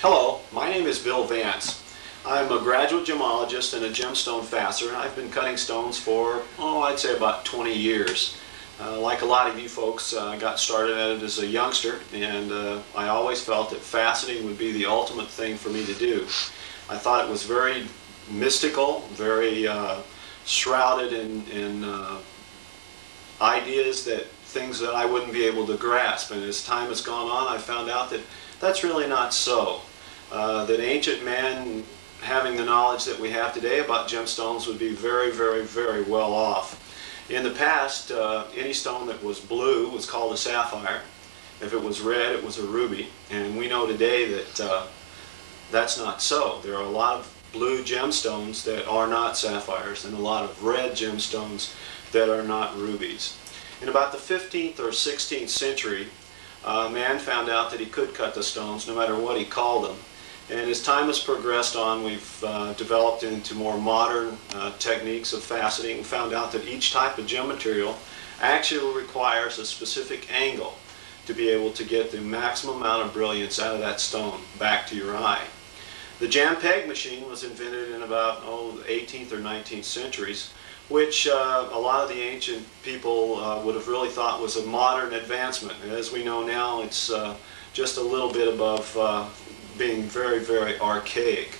Hello, my name is Bill Vance. I'm a graduate gemologist and a gemstone faceter, and I've been cutting stones for, I'd say about 20 years. Like a lot of you folks, I got started at it as a youngster, and I always felt that faceting would be the ultimate thing for me to do. I thought it was very mystical, very shrouded in ideas, things that I wouldn't be able to grasp. And as time has gone on, I found out that that's really not so. That ancient men, having the knowledge that we have today about gemstones, would be very, very, very well off. In the past, any stone that was blue was called a sapphire. If it was red, it was a ruby. And we know today that that's not so. There are a lot of blue gemstones that are not sapphires, and a lot of red gemstones that are not rubies. In about the 15th or 16th century, man found out that he could cut the stones no matter what he called them. And as time has progressed on, we've developed into more modern techniques of faceting and found out that each type of gem material actually requires a specific angle to be able to get the maximum amount of brilliance out of that stone back to your eye. The jam peg machine was invented in about the 18th or 19th centuries, which a lot of the ancient people would have really thought was a modern advancement. And as we know now, it's just a little bit above being very, very archaic.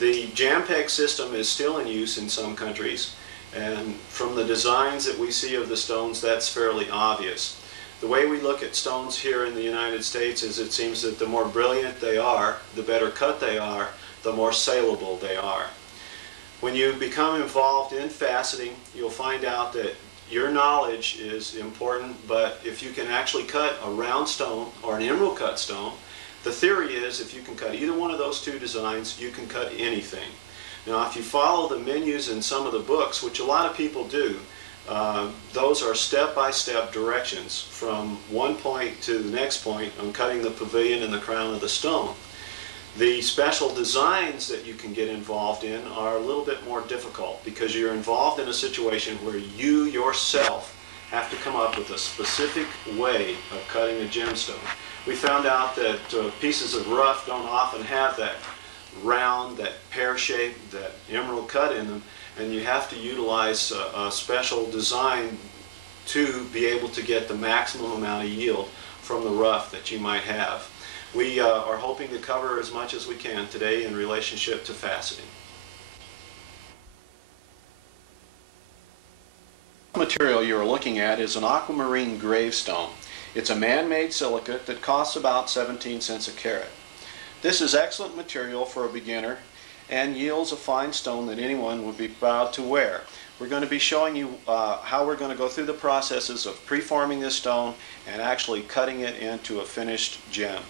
The jam peg system is still in use in some countries, and from the designs that we see of the stones, that's fairly obvious. The way we look at stones here in the United States is it seems that the more brilliant they are, the better cut they are, the more saleable they are. When you become involved in faceting, you'll find out that your knowledge is important, but if you can actually cut a round stone or an emerald cut stone, the theory is if you can cut either one of those two designs, you can cut anything. Now, if you follow the menus in some of the books, which a lot of people do, those are step-by-step directions from one point to the next point on cutting the pavilion and the crown of the stone. The special designs that you can get involved in are a little bit more difficult because you're involved in a situation where you yourself have to come up with a specific way of cutting a gemstone. We found out that pieces of rough don't often have that round, that pear shape, that emerald cut in them, and you have to utilize a special design to be able to get the maximum amount of yield from the rough that you might have. We are hoping to cover as much as we can today in relationship to faceting. The material you're looking at is an aquamarine gravestone. It's a man-made silicate that costs about 17 cents a carat. This is excellent material for a beginner and yields a fine stone that anyone would be proud to wear. We're going to be showing you how we're going to go through the processes of preforming this stone and actually cutting it into a finished gem.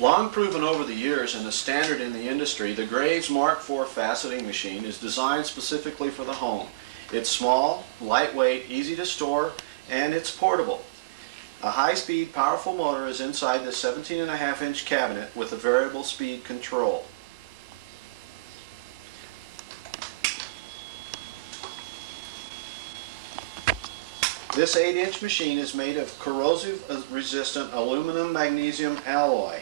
Long proven over the years and a standard in the industry, the Graves Mark IV faceting machine is designed specifically for the home. It's small, lightweight, easy to store, and it's portable. A high-speed, powerful motor is inside the 17.5-inch cabinet with a variable speed control. This 8-inch machine is made of corrosion-resistant aluminum magnesium alloy,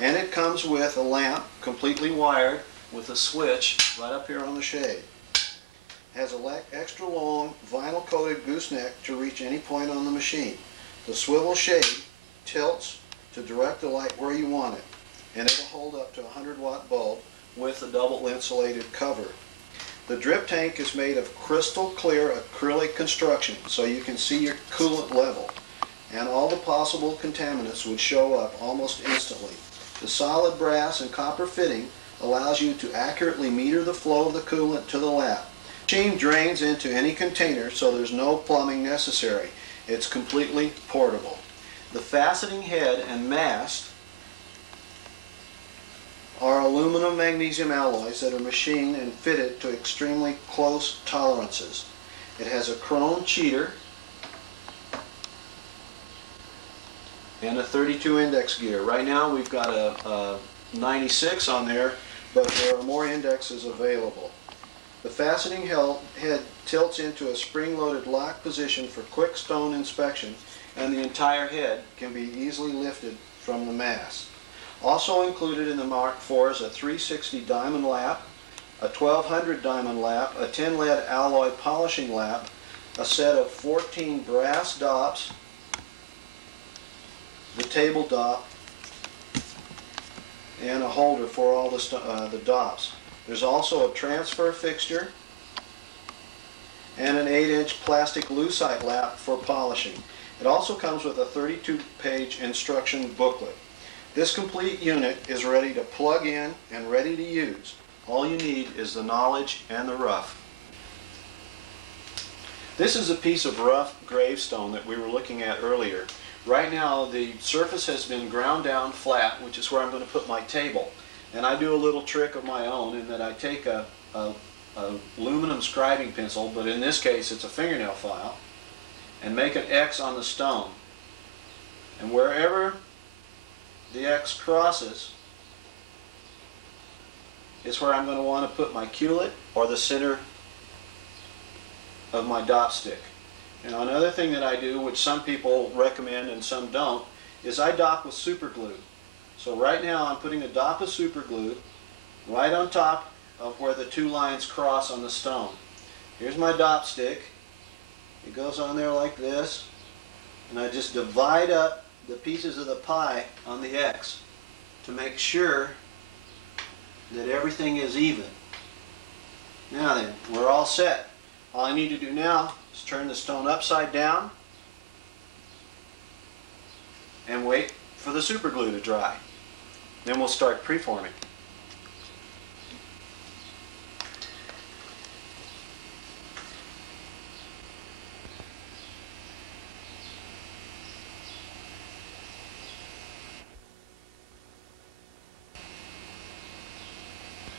and it comes with a lamp completely wired with a switch right up here on the shade. It has an extra long vinyl coated gooseneck to reach any point on the machine. The swivel shade tilts to direct the light where you want it, and it will hold up to a 100-watt bulb with a double insulated cover. The drip tank is made of crystal clear acrylic construction, so you can see your coolant level, and all the possible contaminants would show up almost instantly. The solid brass and copper fitting allows you to accurately meter the flow of the coolant to the lap. The machine drains into any container, so there's no plumbing necessary. It's completely portable. The faceting head and mast are aluminum magnesium alloys that are machined and fitted to extremely close tolerances. It has a chrome cheater and a 32 index gear. Right now we've got a 96 on there, but there are more indexes available. The faceting head tilts into a spring-loaded lock position for quick stone inspection, and the entire head can be easily lifted from the mast. Also included in the Mark IV is a 360 diamond lap, a 1200 diamond lap, a 10 lead alloy polishing lap, a set of 14 brass dops, the table dop, and a holder for all the dops. There's also a transfer fixture and an 8-inch plastic lucite lap for polishing. It also comes with a 32-page instruction booklet. This complete unit is ready to plug in and ready to use. All you need is the knowledge and the rough. This is a piece of rough gravestone that we were looking at earlier. Right now the surface has been ground down flat, which is where I'm going to put my table. And I do a little trick of my own in that I take a aluminum scribing pencil, but in this case it's a fingernail file, and make an X on the stone. And wherever the X crosses is where I'm going to want to put my culet or the center of my dop stick. Now another thing that I do, which some people recommend and some don't, is I dop with super glue. So right now I'm putting a dop of super glue right on top of where the two lines cross on the stone. Here's my dop stick. It goes on there like this, and I just divide up the pieces of the pie on the X to make sure that everything is even. Now then, we're all set. All I need to do now is turn the stone upside down and wait for the super glue to dry. Then we'll start preforming.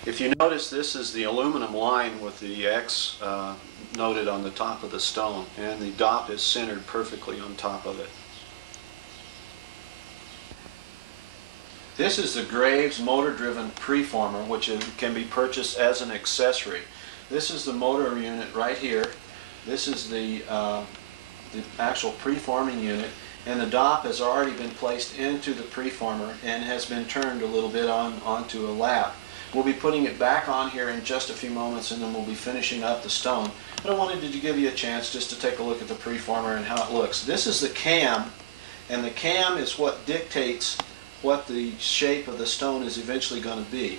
If you notice, this is the aluminum line with the X noted on the top of the stone, and the dop is centered perfectly on top of it. This is the Graves motor-driven preformer, which can be purchased as an accessory. This is the motor unit right here. This is the actual preforming unit, and the dop has already been placed into the preformer and has been turned a little bit onto a lap. We'll be putting it back on here in just a few moments, and then we'll be finishing up the stone. But I wanted to give you a chance just to take a look at the preformer and how it looks. This is the cam, and the cam is what dictates what the shape of the stone is eventually going to be.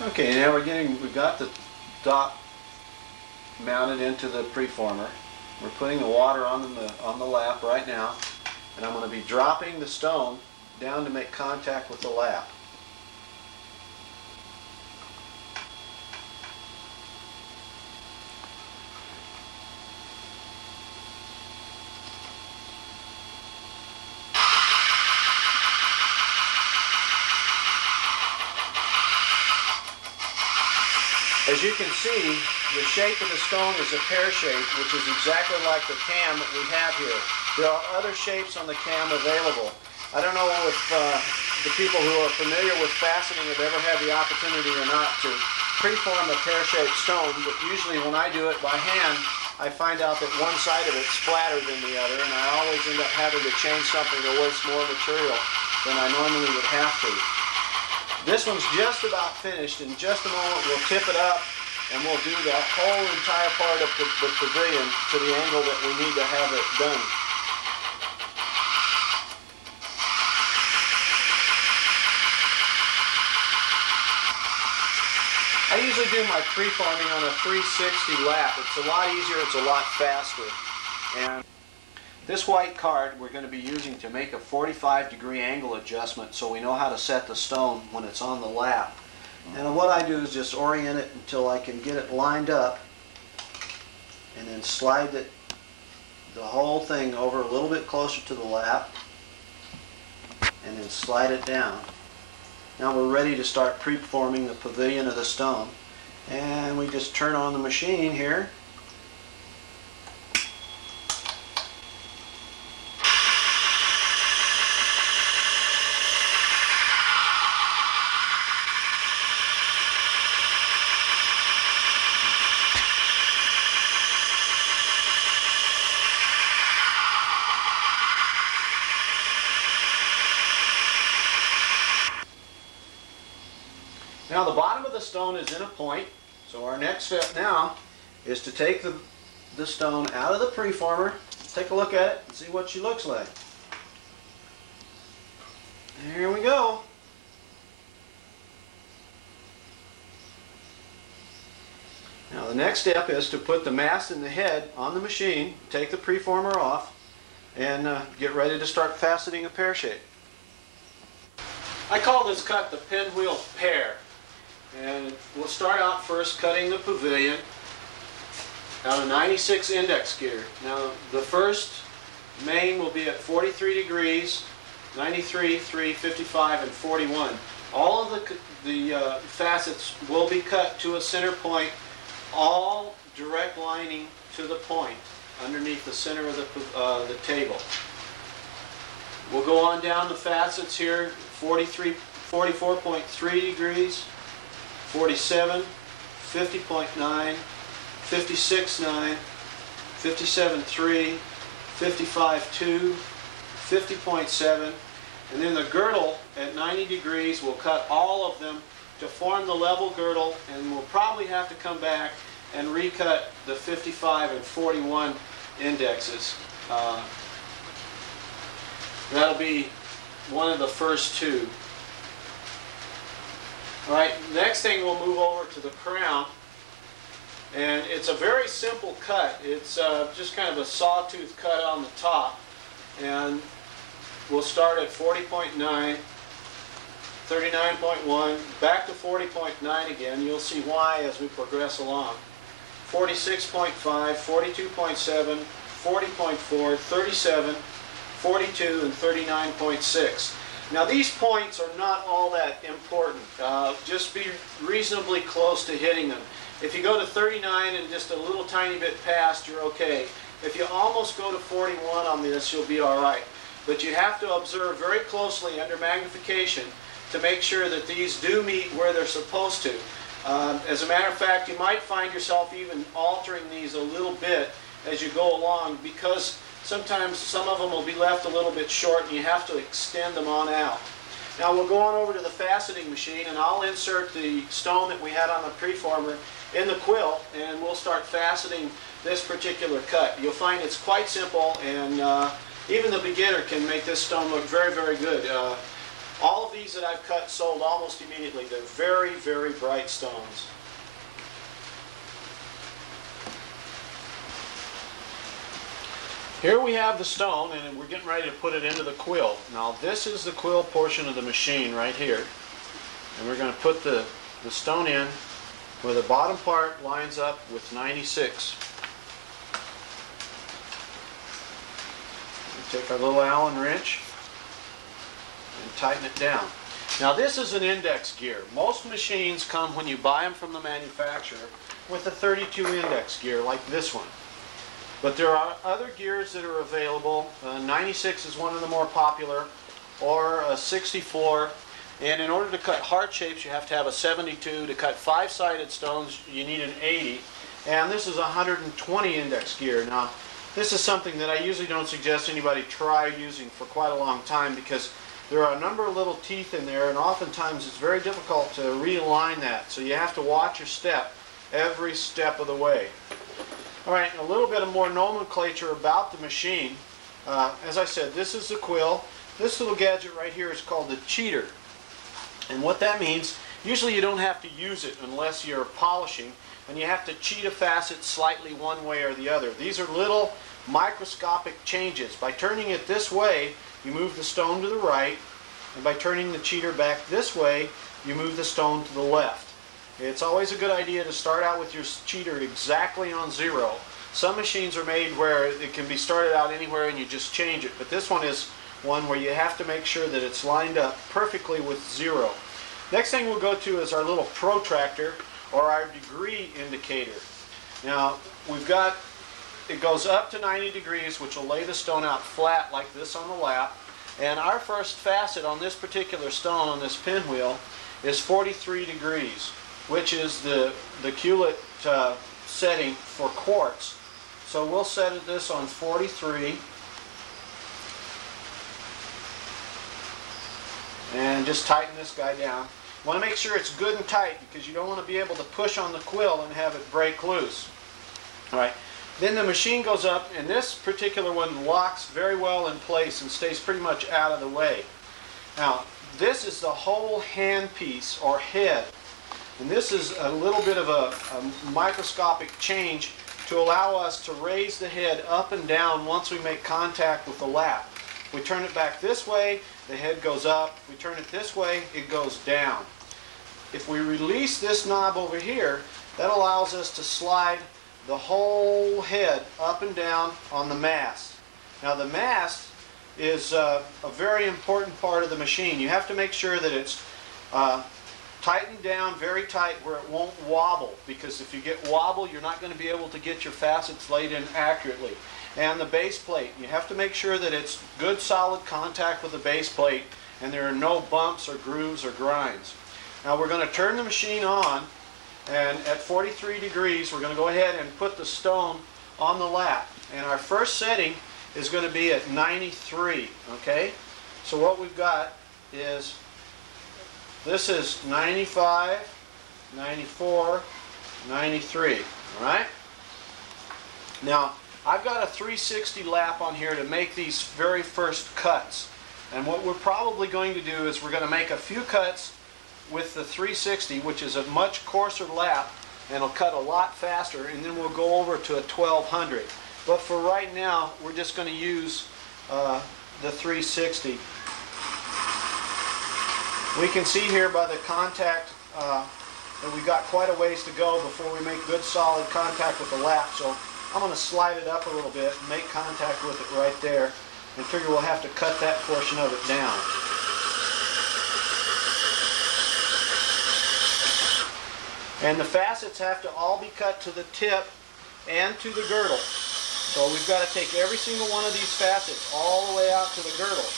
Okay, now we've got the dop mounted into the preformer. We're putting the water on the lap right now, and I'm going to be dropping the stone down to make contact with the lap. As you can see, the shape of the stone is a pear shape, which is exactly like the cam that we have here. There are other shapes on the cam available. I don't know if the people who are familiar with faceting have ever had the opportunity or not to preform a pear-shaped stone, but usually when I do it by hand, I find out that one side of it's flatter than the other, and I always end up having to change something to waste more material than I normally would have to. This one's just about finished. In just a moment we'll tip it up and we'll do that whole entire part of the pavilion to the angle that we need to have it done. I usually do my preforming on a 360 lap. It's a lot easier, it's a lot faster. And this white card we're going to be using to make a 45-degree angle adjustment so we know how to set the stone when it's on the lap. And what I do is just orient it until I can get it lined up, and then slide it, the whole thing over a little bit closer to the lap, and then slide it down. Now we're ready to start preforming the pavilion of the stone, and we just turn on the machine here. Now the bottom of the stone is in a point, so our next step now is to take the stone out of the preformer, take a look at it, and see what she looks like. Here we go. Now the next step is to put the mast and the head on the machine, take the preformer off, and get ready to start faceting a pear shape. I call this cut the Pinwheel Pear. And we'll start out first cutting the pavilion out of 96 index gear. Now the first main will be at 43 degrees, 93, 3, 55, and 41. All of the facets will be cut to a center point, all direct lining to the point underneath the center of the table. We'll go on down the facets here, 44.3 degrees, 47, 50.9, 56.9, 57.3, 55.2, 50.7, and then the girdle at 90 degrees, we'll cut all of them to form the level girdle, and we'll probably have to come back and recut the 55 and 41 indexes. That'll be one of the first two. All right, next thing we'll move over to the crown, and it's a very simple cut. It's just kind of a sawtooth cut on the top, and we'll start at 40.9, 39.1, back to 40.9 again. You'll see why as we progress along. 46.5, 42.7, 40.4, 37, 42, and 39.6. Now these points are not all that important. Just be reasonably close to hitting them. If you go to 39 and just a little tiny bit past, you're okay. If you almost go to 41 on this, you'll be all right. But you have to observe very closely under magnification to make sure that these do meet where they're supposed to. As a matter of fact, you might find yourself even altering these a little bit as you go along, because sometimes some of them will be left a little bit short and you have to extend them on out. Now we'll go on over to the faceting machine, and I'll insert the stone that we had on the preformer in the quill, and we'll start faceting this particular cut. You'll find it's quite simple, and even the beginner can make this stone look very, very good. All of these that I've cut sold almost immediately. They're very, very bright stones. Here we have the stone, and we're getting ready to put it into the quill. Now this is the quill portion of the machine right here. And we're going to put the stone in where the bottom part lines up with 96. We take our little Allen wrench and tighten it down. Now this is an index gear. Most machines come, when you buy them from the manufacturer, with a 32 index gear like this one. But there are other gears that are available. 96 is one of the more popular, or a 64. And in order to cut heart shapes, you have to have a 72. To cut five-sided stones, you need an 80. And this is a 120 index gear. Now, this is something that I usually don't suggest anybody try using for quite a long time, because there are a number of little teeth in there, and oftentimes it's very difficult to realign that. So you have to watch your step every step of the way. All right, a little bit of more nomenclature about the machine. As I said, this is the quill. This little gadget right here is called the cheater. And what that means, usually you don't have to use it unless you're polishing, and you have to cheat a facet slightly one way or the other. These are little microscopic changes. By turning it this way, you move the stone to the right, and by turning the cheater back this way, you move the stone to the left. It's always a good idea to start out with your cheater exactly on 0. Some machines are made where it can be started out anywhere and you just change it, but this one is one where you have to make sure that it's lined up perfectly with 0. Next thing we'll go to is our little protractor, or our degree indicator. Now we've got, it goes up to 90 degrees, which will lay the stone out flat like this on the lap, and our first facet on this particular stone, on this pinwheel, is 43 degrees, which is the culet setting for quartz. So we'll set this on 43 and just tighten this guy down. You want to make sure it's good and tight because you don't want to be able to push on the quill and have it break loose. All right. Then the machine goes up, and this particular one locks very well in place and stays pretty much out of the way. Now, this is the whole handpiece or head, and this is a little bit of a microscopic change to allow us to raise the head up and down once we make contact with the lap. We turn it back this way, the head goes up. We turn it this way, it goes down. If we release this knob over here, that allows us to slide the whole head up and down on the mast. Now the mast is a very important part of the machine. You have to make sure that it's tightened down very tight where it won't wobble, because if you get wobble, you're not going to be able to get your facets laid in accurately. And the base plate, you have to make sure that it's good solid contact with the base plate and there are no bumps or grooves or grinds. Now we're going to turn the machine on, and at 43 degrees we're going to go ahead and put the stone on the lap. And our first setting is going to be at 93, okay? So what we've got is, this is 95, 94, 93, all right? Now, I've got a 360 lap on here to make these very first cuts. And what we're probably going to do is we're going to make a few cuts with the 360, which is a much coarser lap, and it'll cut a lot faster, and then we'll go over to a 1200. But for right now, we're just going to use the 360. We can see here by the contact that we've got quite a ways to go before we make good solid contact with the lap. So I'm going to slide it up a little bit and make contact with it right there, and figure we'll have to cut that portion of it down. And the facets have to all be cut to the tip and to the girdle. So we've got to take every single one of these facets all the way out to the girdle.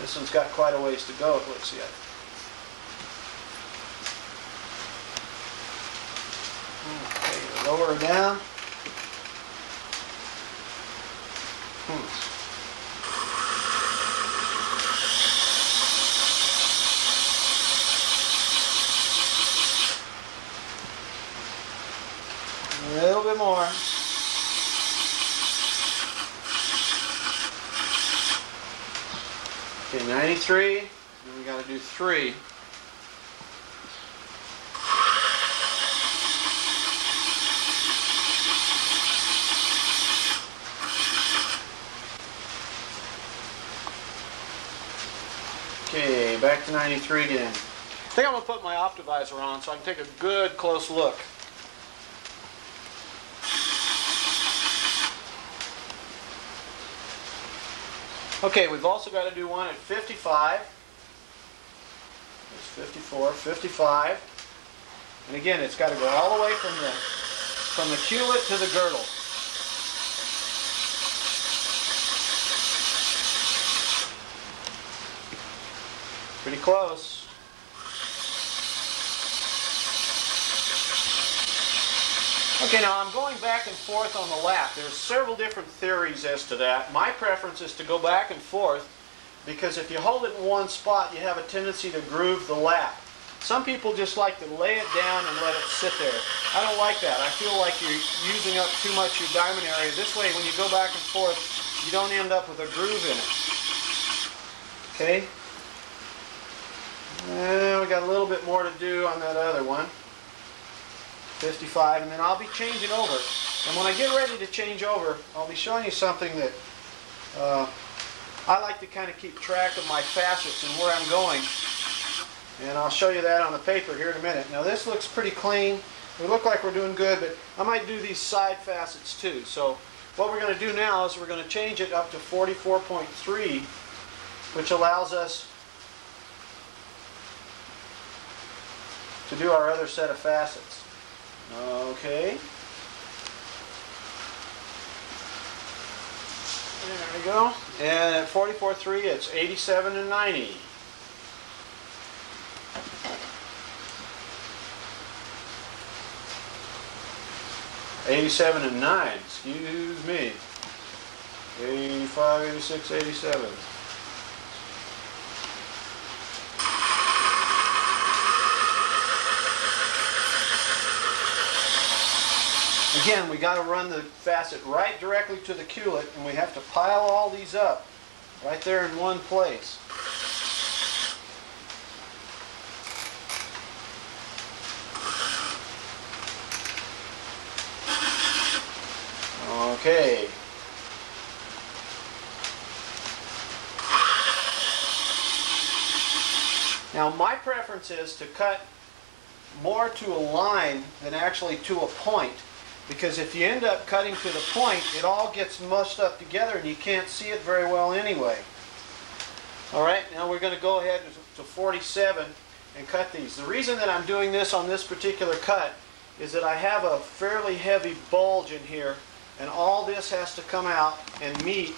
This one's got quite a ways to go, it looks yet. Okay, lower her down. A little bit more. Okay, 93. Then we got to do 3. Okay, back to 93 again. I think I'm going to put my optivisor on so I can take a good close look. Okay, we've also got to do one at 55. There's 54, 55. And again, it's got to go all the way from the culet to the girdle. Pretty close. Okay, now I'm going back and forth on the lap. There's several different theories as to that. My preference is to go back and forth because if you hold it in one spot, you have a tendency to groove the lap. Some people just like to lay it down and let it sit there. I don't like that. I feel like you're using up too much your diamond area. This way, when you go back and forth, you don't end up with a groove in it. Okay? Well, we got a little bit more to do on that other one. 55, and then I'll be changing over. And when I get ready to change over, I'll be showing you something that I like to kind of keep track of my facets and where I'm going. And I'll show you that on the paper here in a minute. Now this looks pretty clean. We look like we're doing good, but I might do these side facets too. So what we're going to do now is we're going to change it up to 44.3, which allows us to do our other set of facets. Okay. There we go. And at 44.3, it's 87 and 90. '87 and 9, excuse me. 85, 86, 87. Again, we got to run the facet right directly to the culet, and we have to pile all these up right there in one place. Okay. Now my preference is to cut more to a line than actually to a point, because if you end up cutting to the point, it all gets mushed up together and you can't see it very well anyway. Alright, now we're going to go ahead to 47 and cut these. The reason that I'm doing this on this particular cut is that I have a fairly heavy bulge in here, and all this has to come out and meet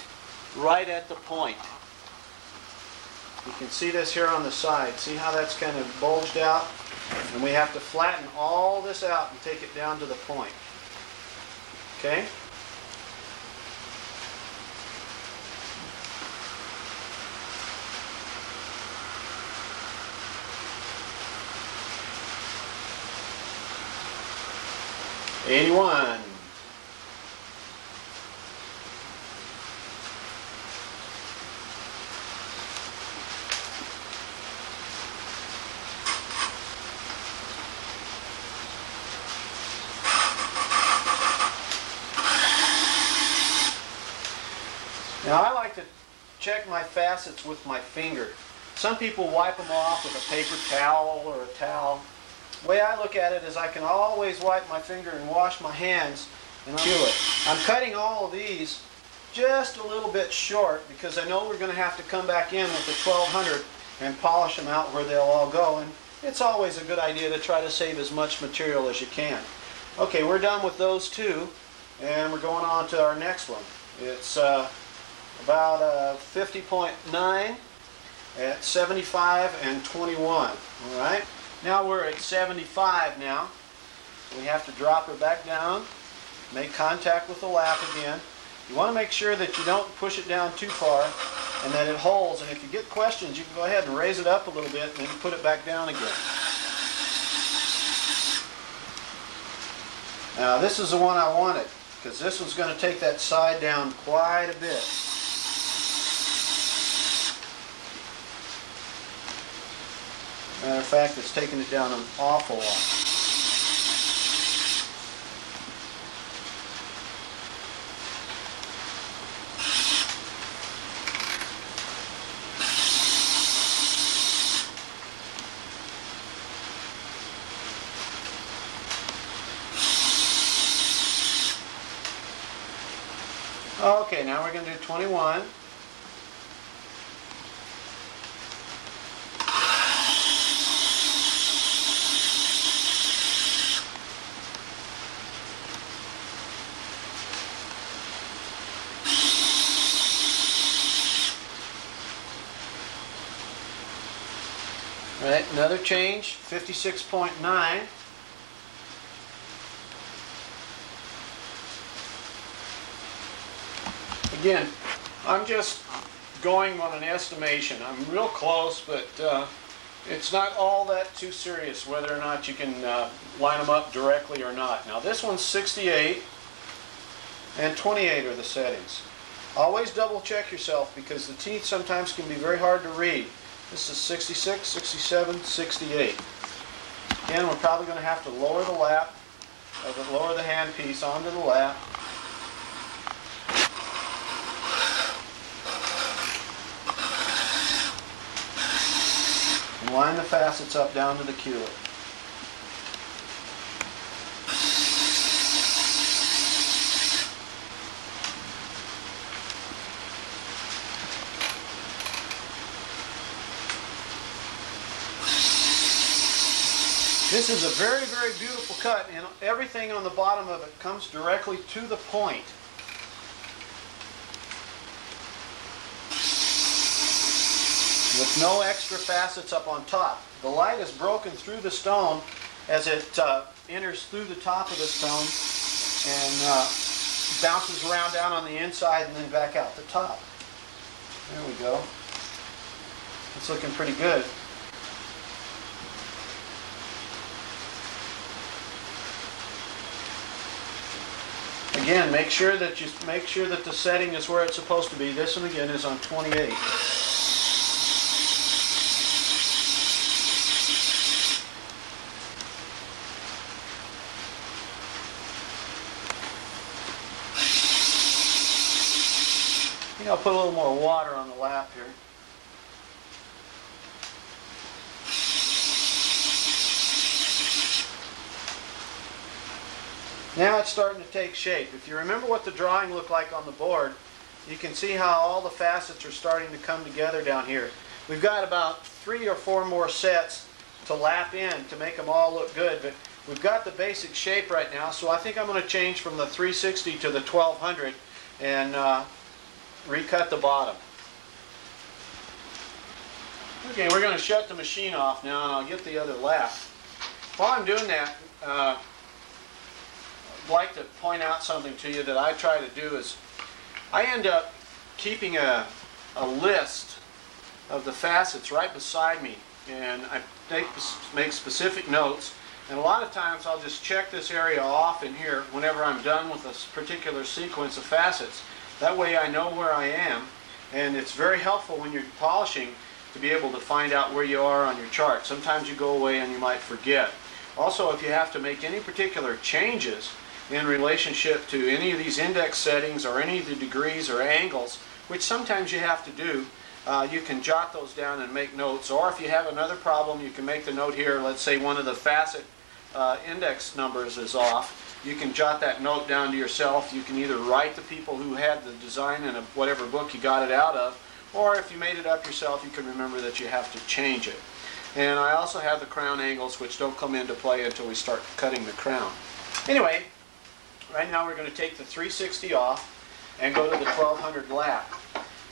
right at the point. You can see this here on the side. See how that's kind of bulged out? And we have to flatten all this out and take it down to the point. Okay? '81. Now I like to check my facets with my finger. Some people wipe them off with a paper towel or a towel. The way I look at it is I can always wipe my finger and wash my hands and do it. I'm cutting all of these just a little bit short because I know we're going to have to come back in with the 1200 and polish them out where they'll all go. And it's always a good idea to try to save as much material as you can. Okay, we're done with those two, and we're going on to our next one. It's about 50.9 at 75 and 21. All right. Now we're at 75 now. We have to drop her back down, make contact with the lap again. You want to make sure that you don't push it down too far and that it holds. And if you get questions, you can go ahead and raise it up a little bit and then put it back down again. Now this is the one I wanted, because this one's going to take that side down quite a bit. Matter of fact, it's taking it down an awful lot. Okay, now we're going to do 21. Right, another change, 56.9. Again, I'm just going on an estimation. I'm real close, but it's not all that too serious whether or not you can line them up directly or not. Now this one's 68 and 28 are the settings. Always double check yourself because the teeth sometimes can be very hard to read. This is 66, 67, 68. Again, we're probably going to have to lower the lap, lower the handpiece onto the lap. And line the facets up down to the culet. This is a very, very beautiful cut, and everything on the bottom of it comes directly to the point. With no extra facets up on top. The light is broken through the stone as it enters through the top of the stone and bounces around down on the inside and then back out the top. There we go. It's looking pretty good. Again, make sure that the setting is where it's supposed to be. This one again is on 28. I think I'll put a little more water on the lap here. Now it's starting to take shape. If you remember what the drawing looked like on the board, you can see how all the facets are starting to come together down here. We've got about 3 or 4 more sets to lap in to make them all look good, but we've got the basic shape right now, so I think I'm going to change from the 360 to the 1200 and recut the bottom. Okay, we're going to shut the machine off now and I'll get the other lap. While I'm doing that, I'd like to point out something to you that I try to do is I end up keeping a list of the facets right beside me, and I make specific notes, and a lot of times I'll just check this area off in here whenever I'm done with a particular sequence of facets. That way I know where I am, and it's very helpful when you're polishing to be able to find out where you are on your chart. Sometimes you go away and you might forget. Also, if you have to make any particular changes in relationship to any of these index settings or any of the degrees or angles, which sometimes you have to do, you can jot those down and make notes. Or if you have another problem, you can make the note here. Let's say one of the facet index numbers is off. You can jot that note down to yourself. You can either write the people who had the design in whatever book you got it out of, or if you made it up yourself, you can remember that you have to change it. And I also have the crown angles, which don't come into play until we start cutting the crown. Anyway, right now we're going to take the 360 off and go to the 1200 lap.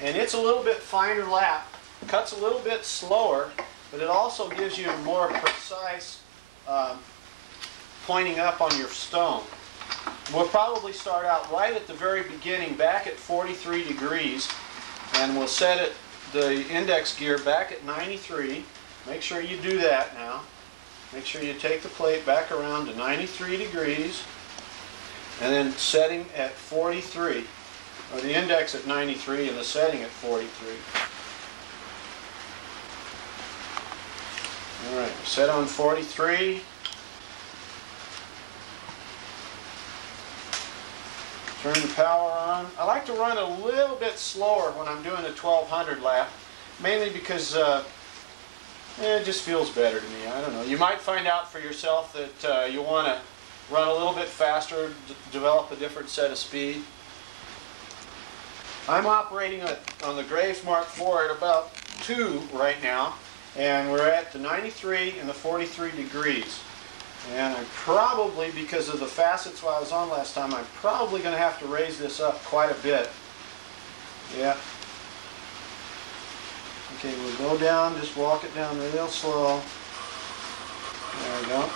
And it's a little bit finer lap, cuts a little bit slower, but it also gives you a more precise pointing up on your stone. We'll probably start out right at the very beginning, back at 43 degrees, and we'll set it, the index gear, back at 93. Make sure you do that now. Make sure you take the plate back around to 93 degrees. And then setting at 43, or the index at 93 and the setting at 43. All right, set on 43. Turn the power on. I like to run a little bit slower when I'm doing a 1200 lap, mainly because it just feels better to me. I don't know. You might find out for yourself that you want to run a little bit faster, develop a different set of speed. I'm operating on the Graves Mark IV at about 2 right now, and we're at the 93 and the 43 degrees. And I'm probably, because of the facets I was on last time, I'm probably going to have to raise this up quite a bit. Yeah. Okay, we'll go down, just walk it down real slow. There we go.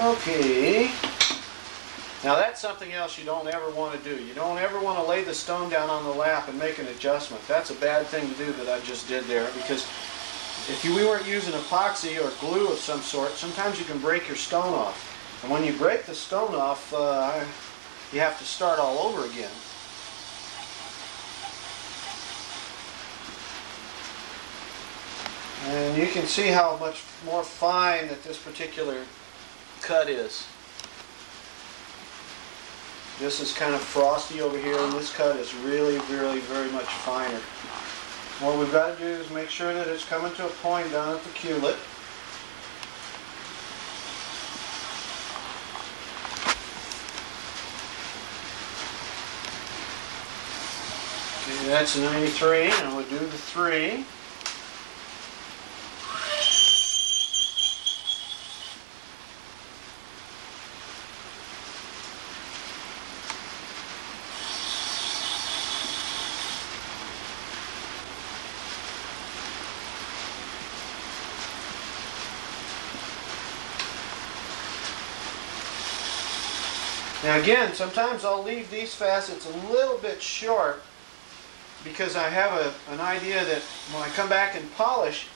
Okay. Now that's something else you don't ever want to do. You don't ever want to lay the stone down on the lap and make an adjustment. That's a bad thing to do that I just did there, because if we weren't using epoxy or glue of some sort, sometimes you can break your stone off. And when you break the stone off, you have to start all over again. And you can see how much more fine that this particular cut is. This is kind of frosty over here, and this cut is really, really, very much finer. What we've got to do is make sure that it's coming to a point down at the culet. Okay, that's 93, and we'll do the 3. Now again, sometimes I'll leave these facets a little bit short because I have an idea that when I come back and polish,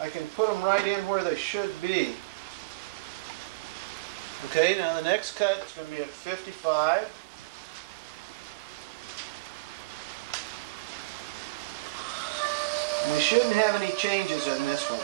I can put them right in where they should be. Okay, now the next cut is going to be at 55. And we shouldn't have any changes in this one.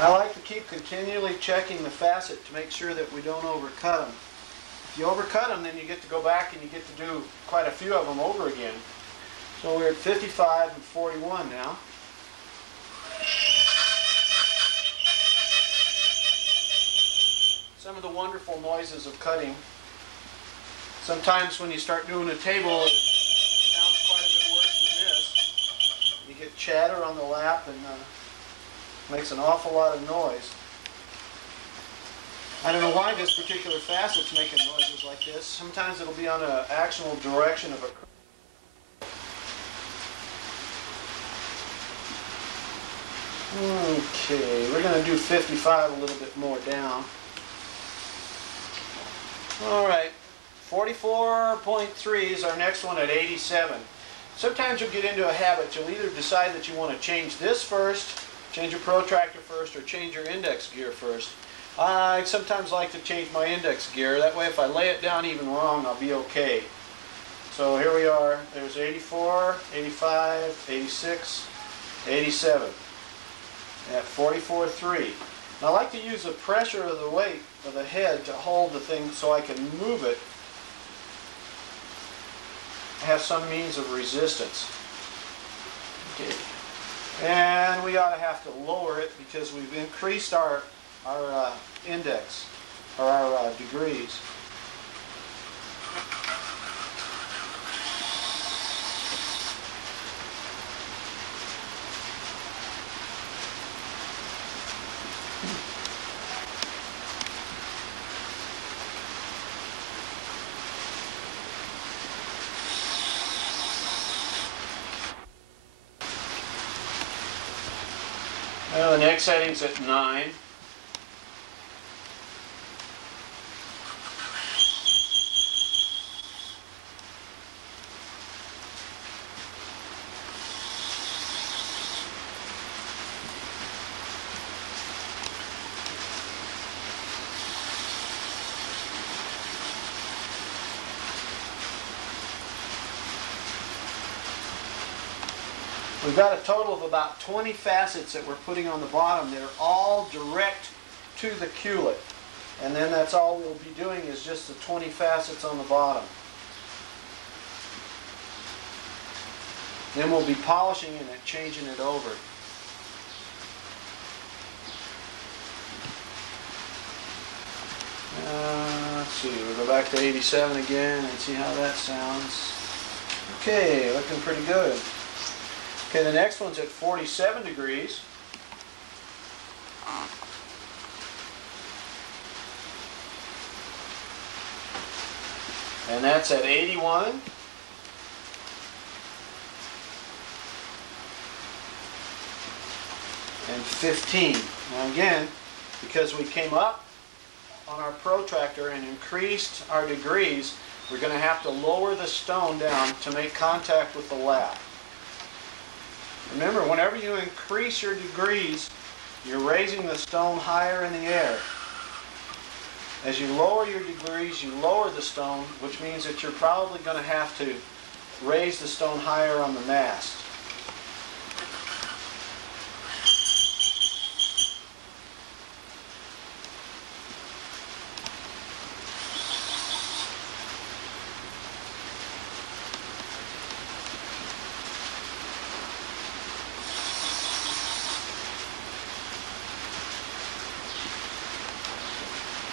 I like to keep continually checking the facet to make sure that we don't overcut them. If you overcut them, then you get to go back and you get to do quite a few of them over again. So we're at 55 and 41 now. Some of the wonderful noises of cutting. Sometimes when you start doing a table, it sounds quite a bit worse than this. You get chatter on the lap and makes an awful lot of noise. I don't know why this particular facet's making noises like this. Sometimes it'll be on an actual direction of a... Okay, we're going to do 55 a little bit more down. Alright, 44.3 is our next one at 87. Sometimes you'll get into a habit. You'll either decide that you want to change this first, change your protractor first, or change your index gear first. I sometimes like to change my index gear. That way if I lay it down even wrong, I'll be okay. So here we are. There's 84, 85, 86, 87 at 44.3. I like to use the pressure of the weight of the head to hold the thing so I can move it, have some means of resistance. Okay. And we ought to have to lower it because we've increased our index, or our degrees. Well, the next setting's at 9. We've got a total of about 20 facets that we're putting on the bottom. They're all direct to the culet. And then that's all we'll be doing is just the 20 facets on the bottom. Then we'll be polishing it and changing it over. Let's see, we'll go back to 87 again and see how that sounds. Okay, looking pretty good. Okay, the next one's at 47 degrees. And that's at 81. And 15. Now again, because we came up on our protractor and increased our degrees, we're going to have to lower the stone down to make contact with the lap. Remember, whenever you increase your degrees, you're raising the stone higher in the air. As you lower your degrees, you lower the stone, which means that you're probably going to have to raise the stone higher on the mast.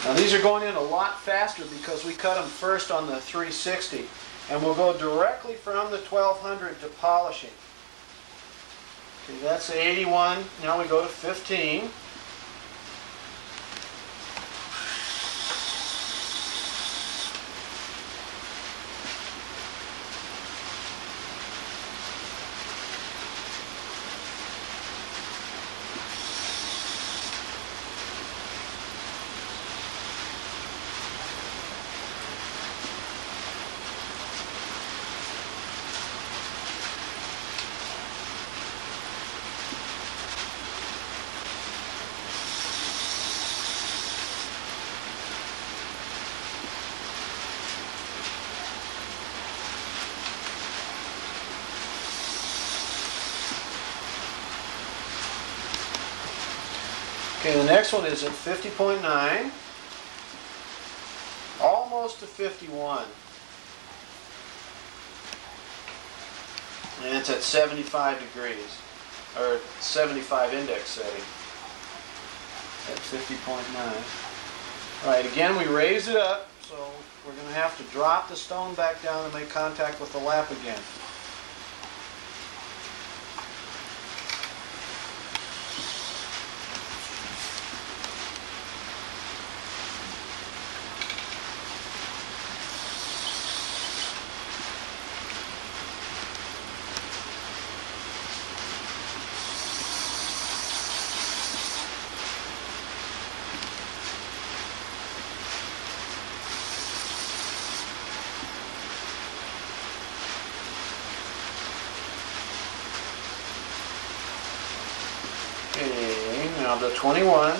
Now these are going in a lot faster because we cut them first on the 360, and we'll go directly from the 1200 to polishing. Okay, that's the 81. Now we go to 15. Okay, the next one is at 50.9, almost to 51, and it's at 75 degrees, or 75 index setting, at 50.9. All right, again we raised it up, so we're going to have to drop the stone back down and make contact with the lap again. Okay, now the 21.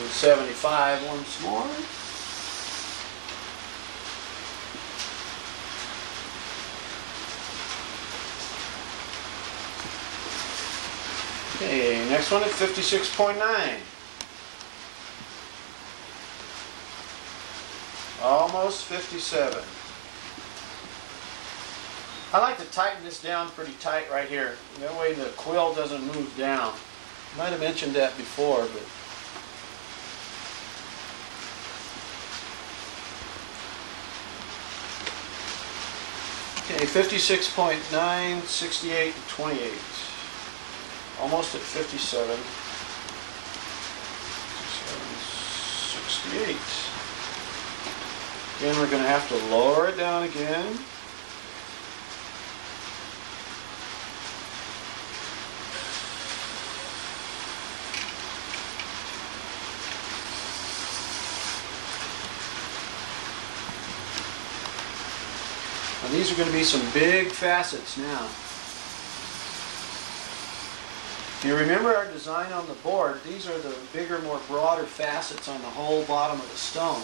And 75 once more. Okay, next one at 56.9. Almost 57. I like to tighten this down pretty tight right here. That way the quill doesn't move down. Might have mentioned that before, but okay, 56.9, 68, 28. Almost at 57. 68. Again, we're going to have to lower it down again. Now these are going to be some big facets now. If you remember our design on the board, these are the bigger, more broader facets on the whole bottom of the stone.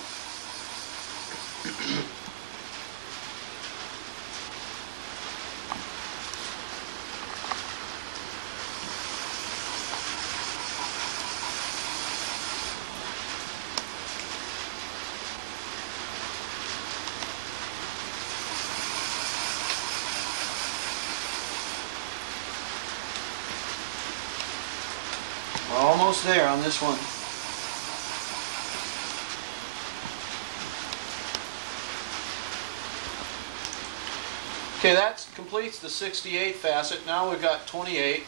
We're almost there on this one. Okay, that completes the 68 facet. Now we've got 28.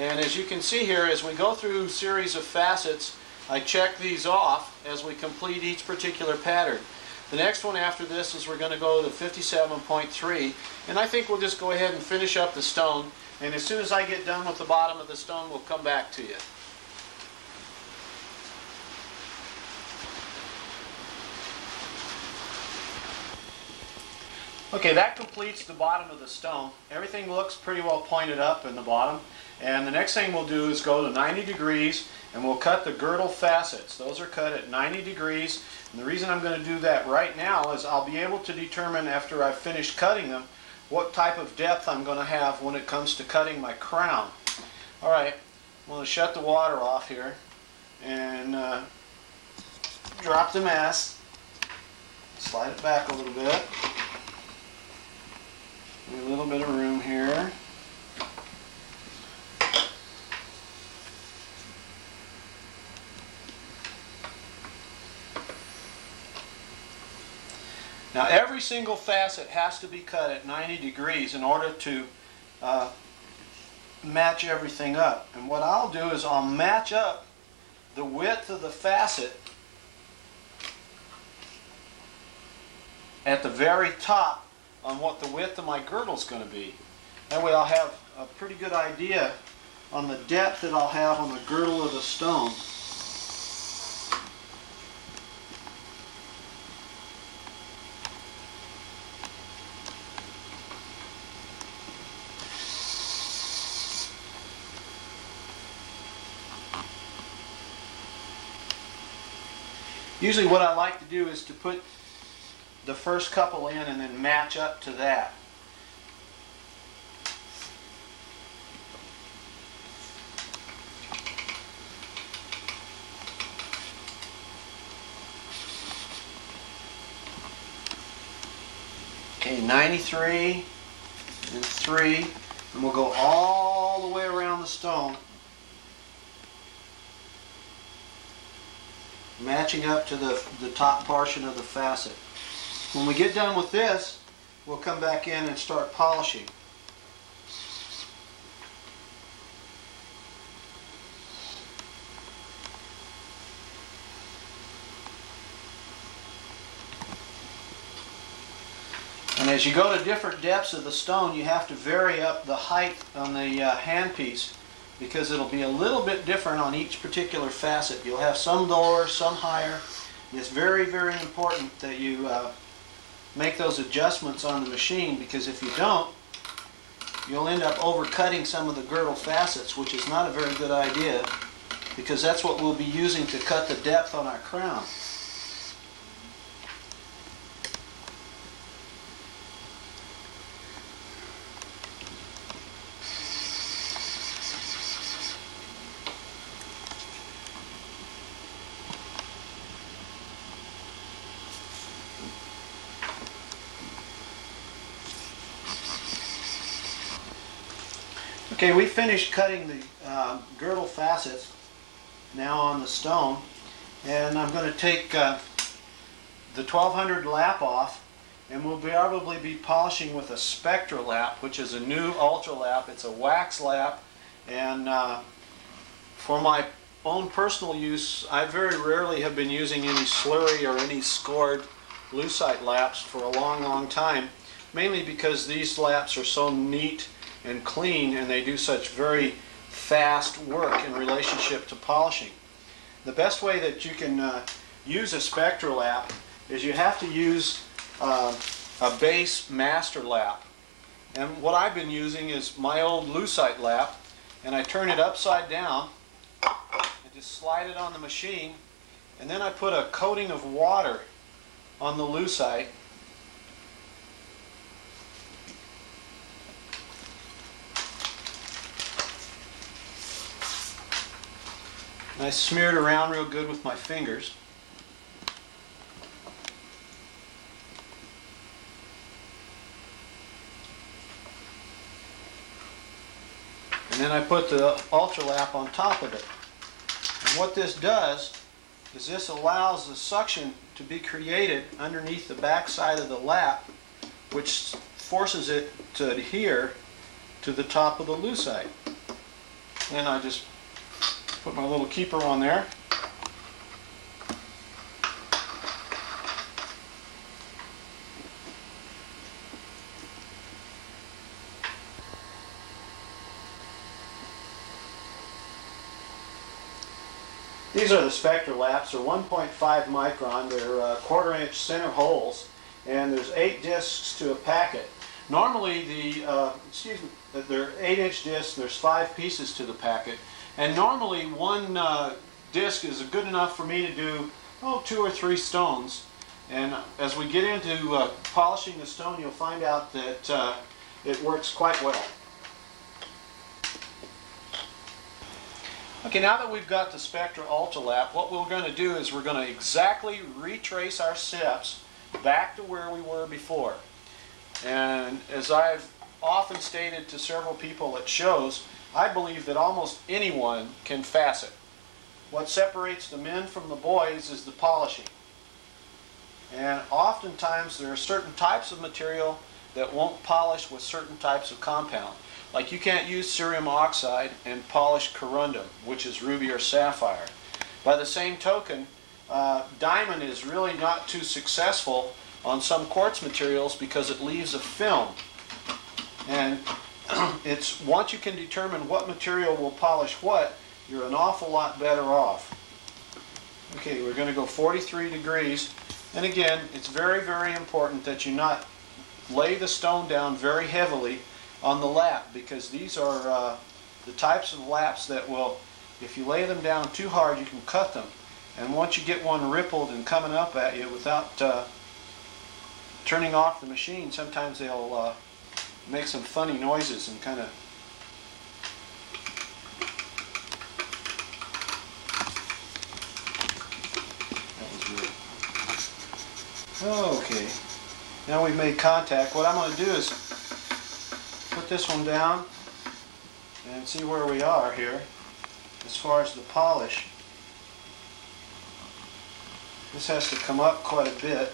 And as you can see here, as we go through a series of facets, I check these off as we complete each particular pattern. The next one after this is we're going to go to 57.3. And I think we'll just go ahead and finish up the stone. And as soon as I get done with the bottom of the stone, we'll come back to you. Okay, that completes the bottom of the stone. Everything looks pretty well pointed up in the bottom. And the next thing we'll do is go to 90 degrees and we'll cut the girdle facets. Those are cut at 90 degrees. And the reason I'm going to do that right now is I'll be able to determine after I've finished cutting them what type of depth I'm going to have when it comes to cutting my crown. Alright, I'm going to shut the water off here and drop the mess. Slide it back a little bit. A little bit of room here. Now every single facet has to be cut at 90 degrees in order to match everything up. And what I'll do is I'll match up the width of the facet at the very top on what the width of my girdle is going to be. That way I'll have a pretty good idea on the depth that I'll have on the girdle of the stone. Usually what I like to do is to put the first couple in and then match up to that. Okay, 93 and 3, and we'll go all the way around the stone, matching up to the top portion of the facet. When we get done with this, we'll come back in and start polishing. And as you go to different depths of the stone, you have to vary up the height on the handpiece, because it'll be a little bit different on each particular facet. You'll have some lower, some higher. And it's very, very important that you make those adjustments on the machine, because if you don't, you'll end up overcutting some of the girdle facets, which is not a very good idea, because that's what we'll be using to cut the depth on our crown. Okay, we finished cutting the girdle facets now on the stone, and I'm going to take the 1200 lap off, and we'll probably be polishing with a Spectra lap, which is a new ultra lap. It's a wax lap, and for my own personal use, I very rarely have been using any slurry or any scored lucite laps for a long, long time, mainly because these laps are so neat and clean, and they do such very fast work in relationship to polishing. The best way that you can use a Spectra lap is you have to use a base master lap. And what I've been using is my old lucite lap, and I turn it upside down and just slide it on the machine, and then I put a coating of water on the lucite. And I smear it around real good with my fingers. And then I put the ultra lap on top of it. And what this does is this allows the suction to be created underneath the back side of the lap, which forces it to adhere to the top of the lucite. Then I just put my little keeper on there. These are the Spectra laps. They're 1.5 micron. They're 1/4 inch center holes, and there's 8 discs to a packet. Normally there are 8-inch discs, there's 5 pieces to the packet, and normally one disc is good enough for me to do 2 or 3 stones. And as we get into polishing the stone, you'll find out that it works quite well. Okay, now that we've got the Spectra Ultralap, what we're going to do is we're going to exactly retrace our steps back to where we were before. And as I've often stated to several people at shows, I believe that almost anyone can facet. What separates the men from the boys is the polishing. And oftentimes there are certain types of material that won't polish with certain types of compound. Like you can't use cerium oxide and polish corundum, which is ruby or sapphire. By the same token, diamond is really not too successful on some quartz materials because it leaves a film. And it's once you can determine what material will polish what, you're an awful lot better off. Okay, we're going to go 43 degrees. And again, it's very, very important that you not lay the stone down very heavily on the lap, because these are the types of laps that will, if you lay them down too hard, you can cut them. And once you get one rippled and coming up at you without turning off the machine, sometimes they'll make some funny noises and kind of okay, now we've made contact. What I'm going to do is put this one down and see where we are here as far as the polish. This has to come up quite a bit.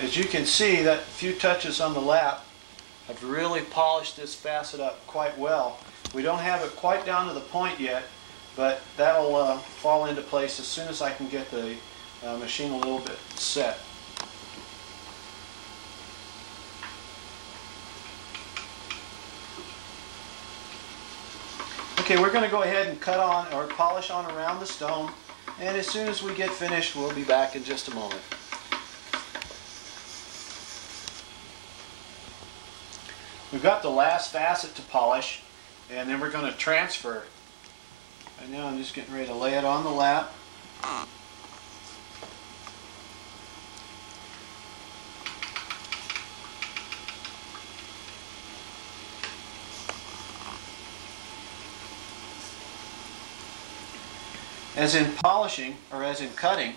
As you can see, that few touches on the lap have really polished this facet up quite well. We don't have it quite down to the point yet, but that'll fall into place as soon as I can get the machine a little bit set. Okay, we're going to go ahead and cut on or polish on around the stone, and as soon as we get finished, we'll be back in just a moment. We've got the last facet to polish, and then we're going to transfer. Right now I'm just getting ready to lay it on the lap. As in polishing, or as in cutting,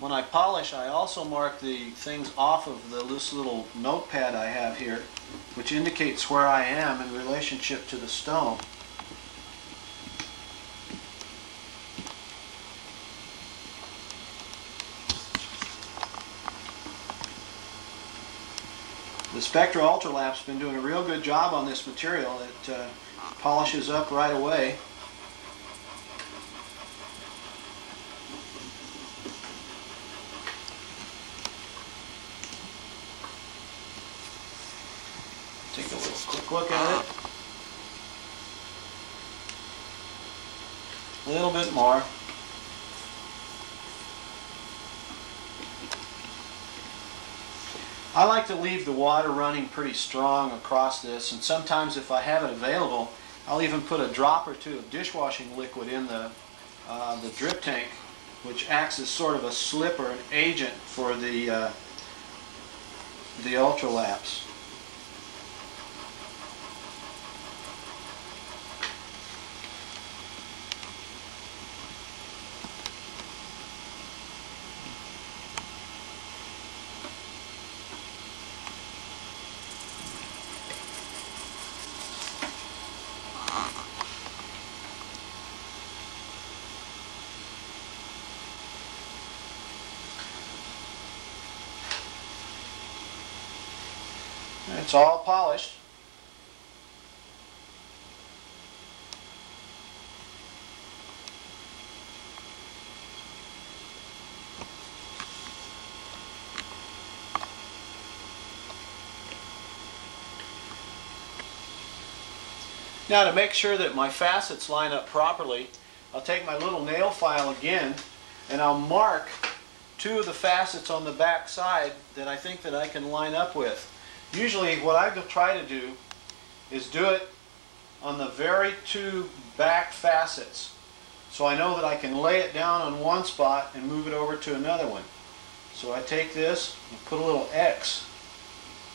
when I polish, I also mark the things off of this little notepad I have here, which indicates where I am in relationship to the stone. The Spectra Ultralap's been doing a real good job on this material. It polishes up right away. Take a little quick look at it. A little bit more. I like to leave the water running pretty strong across this, and sometimes if I have it available, I'll even put a drop or two of dishwashing liquid in the drip tank, which acts as sort of a slip or an agent for the Ultralaps. It's all polished. Now, to make sure that my facets line up properly, I'll take my little nail file again and I'll mark two of the facets on the back side that I think that I can line up with. Usually what I try to do is do it on the very two back facets, so I know that I can lay it down on one spot and move it over to another one. So I take this and put a little X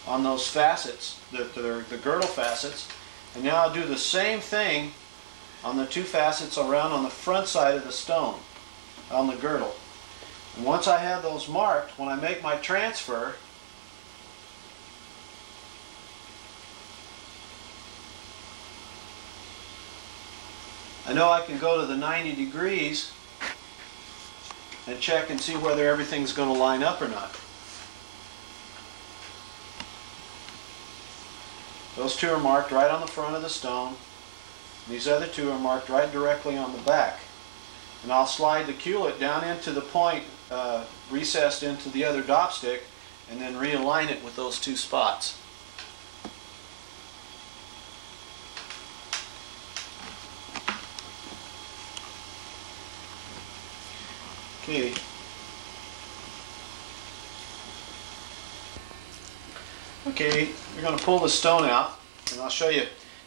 on those facets, the girdle facets, and now I'll do the same thing on the two facets around on the front side of the stone, on the girdle. And once I have those marked, when I make my transfer, I know I can go to the 90 degrees and check and see whether everything's going to line up or not. Those two are marked right on the front of the stone. These other two are marked right directly on the back. And I'll slide the culet down into the point recessed into the other dop stick and then realign it with those two spots. Okay. Okay, we're going to pull the stone out, and I'll show you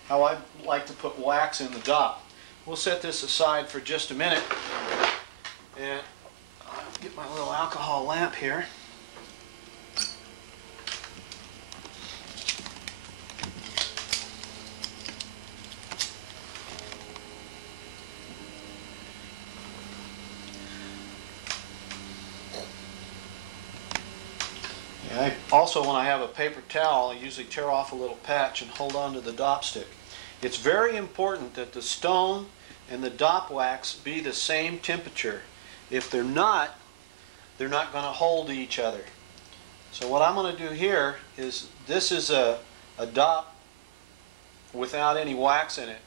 how I like to put wax in the dop. We'll set this aside for just a minute, and I'll get my little alcohol lamp here. Also, when I have a paper towel, I usually tear off a little patch and hold on to the dop stick. It's very important that the stone and the dop wax be the same temperature. If they're not going to hold each other. So what I'm going to do here is, this is a dop without any wax in it,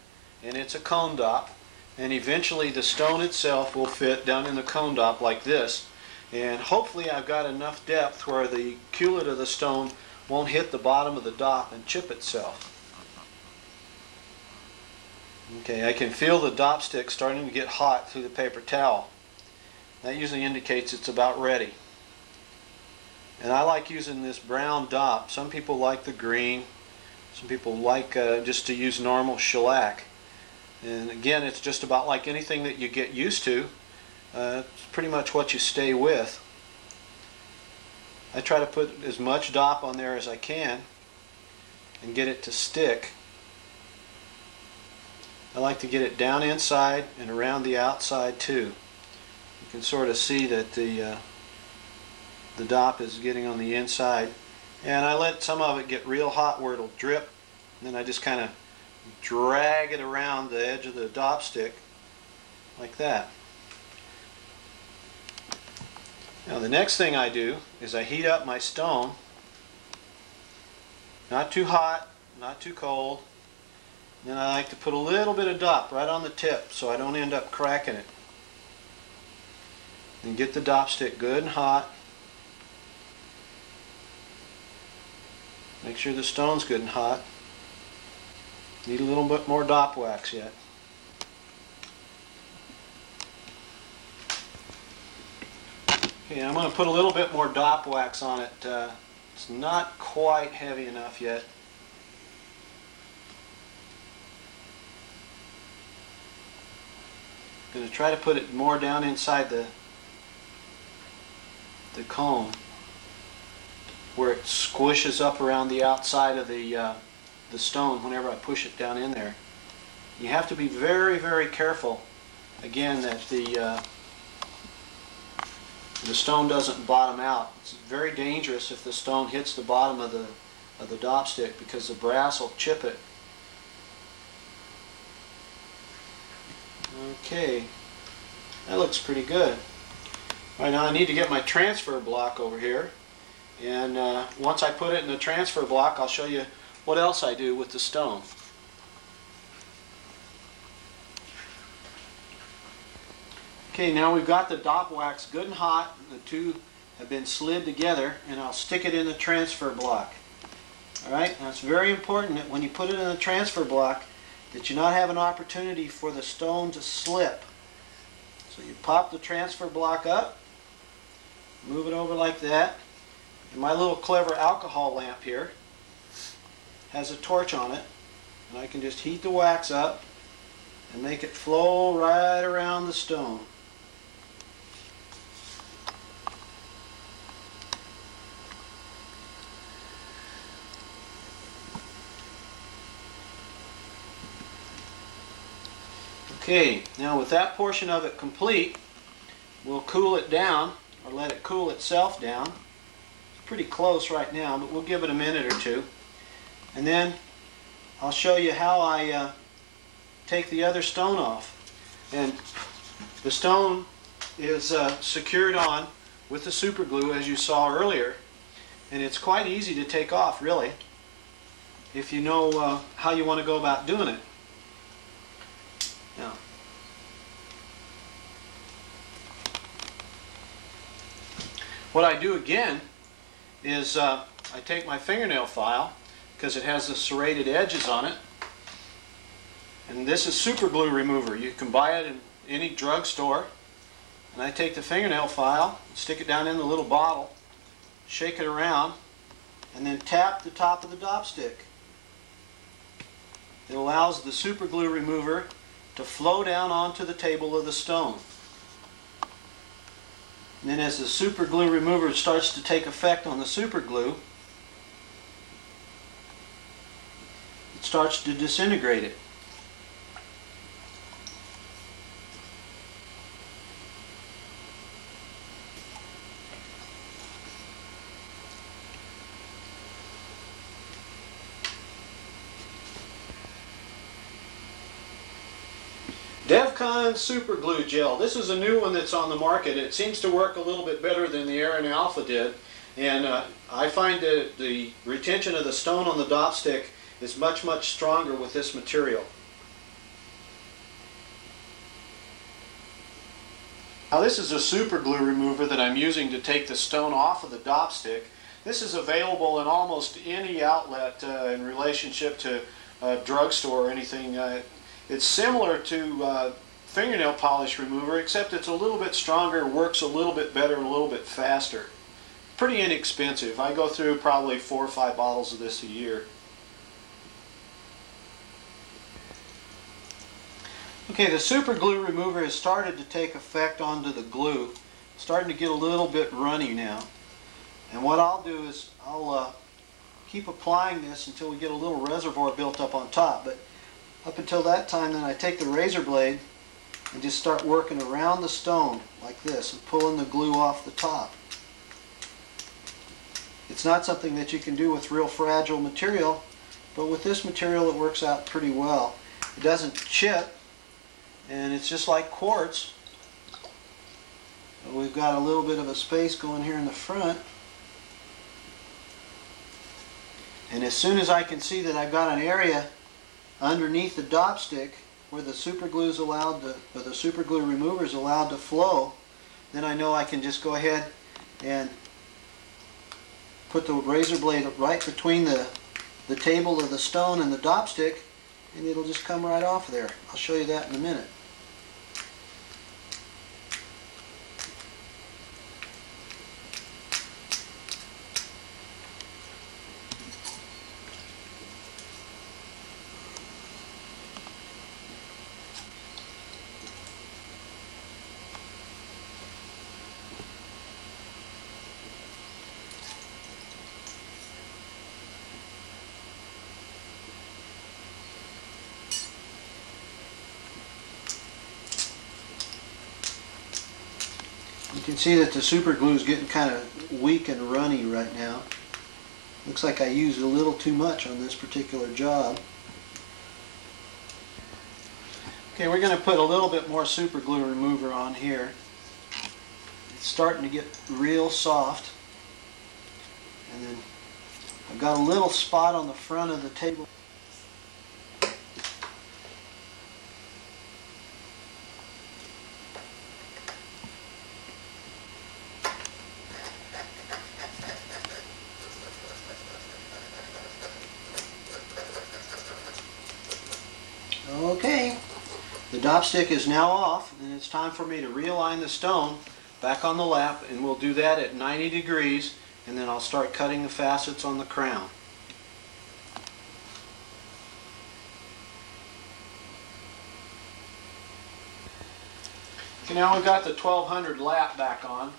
and it's a cone dop, and eventually the stone itself will fit down in the cone dop like this. And hopefully I've got enough depth where the culet of the stone won't hit the bottom of the dop and chip itself. Okay, I can feel the dop stick starting to get hot through the paper towel. That usually indicates it's about ready. And I like using this brown dop. Some people like the green. Some people like just to use normal shellac. And again, it's just about like anything that you get used to. It's pretty much what you stay with. I try to put as much dop on there as I can and get it to stick. I like to get it down inside and around the outside too. You can sort of see that the dop is getting on the inside, and I let some of it get real hot where it'll drip, and then I just kind of drag it around the edge of the dop stick like that. Now the next thing I do is I heat up my stone, not too hot, not too cold. Then I like to put a little bit of dop right on the tip so I don't end up cracking it. And get the dop stick good and hot. Make sure the stone's good and hot. Need a little bit more dop wax yet. Okay, I'm going to put a little bit more dop wax on it. It's not quite heavy enough yet. I'm going to try to put it more down inside the cone, where it squishes up around the outside of the stone whenever I push it down in there. You have to be very, very careful, again, that the stone doesn't bottom out. It's very dangerous if the stone hits the bottom of the dop stick, because the brass will chip it. Okay, that looks pretty good. All right, now I need to get my transfer block over here, and once I put it in the transfer block, I'll show you what else I do with the stone. Okay, now we've got the dop wax good and hot. The two have been slid together, and I'll stick it in the transfer block. All right, now it's very important that when you put it in the transfer block, that you not have an opportunity for the stone to slip. So you pop the transfer block up, move it over like that, and my little clever alcohol lamp here has a torch on it, and I can just heat the wax up and make it flow right around the stone. Okay, now with that portion of it complete, we'll cool it down, or let it cool itself down. It's pretty close right now, but we'll give it a minute or two. And then I'll show you how I take the other stone off. And the stone is secured on with the super glue, as you saw earlier, and it's quite easy to take off, really, if you know how you want to go about doing it. Now, what I do again is I take my fingernail file, because it has the serrated edges on it, and this is super glue remover. You can buy it in any drugstore. And I take the fingernail file, stick it down in the little bottle, shake it around, and then tap the top of the dopstick. It allows the super glue remover to flow down onto the table of the stone. And then as the super glue remover starts to take effect on the super glue, it starts to disintegrate it. DevCon Super Glue Gel. This is a new one that's on the market. It seems to work a little bit better than the Aran Alpha did, and I find that the retention of the stone on the dopstick is much stronger with this material. Now this is a super glue remover that I'm using to take the stone off of the dopstick. This is available in almost any outlet in relationship to a drugstore or anything. It's similar to fingernail polish remover, except it's a little bit stronger, works a little bit better, and a little bit faster. Pretty inexpensive. I go through probably 4 or 5 bottles of this a year. Okay, the super glue remover has started to take effect onto the glue. It's starting to get a little bit runny now. And what I'll do is I'll keep applying this until we get a little reservoir built up on top. But up until that time, then I take the razor blade and just start working around the stone like this and pulling the glue off the top. It's not something that you can do with real fragile material, but with this material it works out pretty well. It doesn't chip, and it's just like quartz. We've got a little bit of a space going here in the front, and as soon as I can see that I've got an area underneath the dopstick where the super glue is allowed to, or the super glue remover is allowed to flow, then I know I can just go ahead and put the razor blade right between the table of the stone and the dopstick, and it'll just come right off there. I'll show you that in a minute. You can see that the super glue is getting kind of weak and runny right now. Looks like I used a little too much on this particular job. Okay, we're going to put a little bit more super glue remover on here. It's starting to get real soft. And then I've got a little spot on the front of the table. Stopstick is now off, and it's time for me to realign the stone back on the lap, and we'll do that at 90 degrees, and then I'll start cutting the facets on the crown. Okay, now we've got the 1200 lap back on,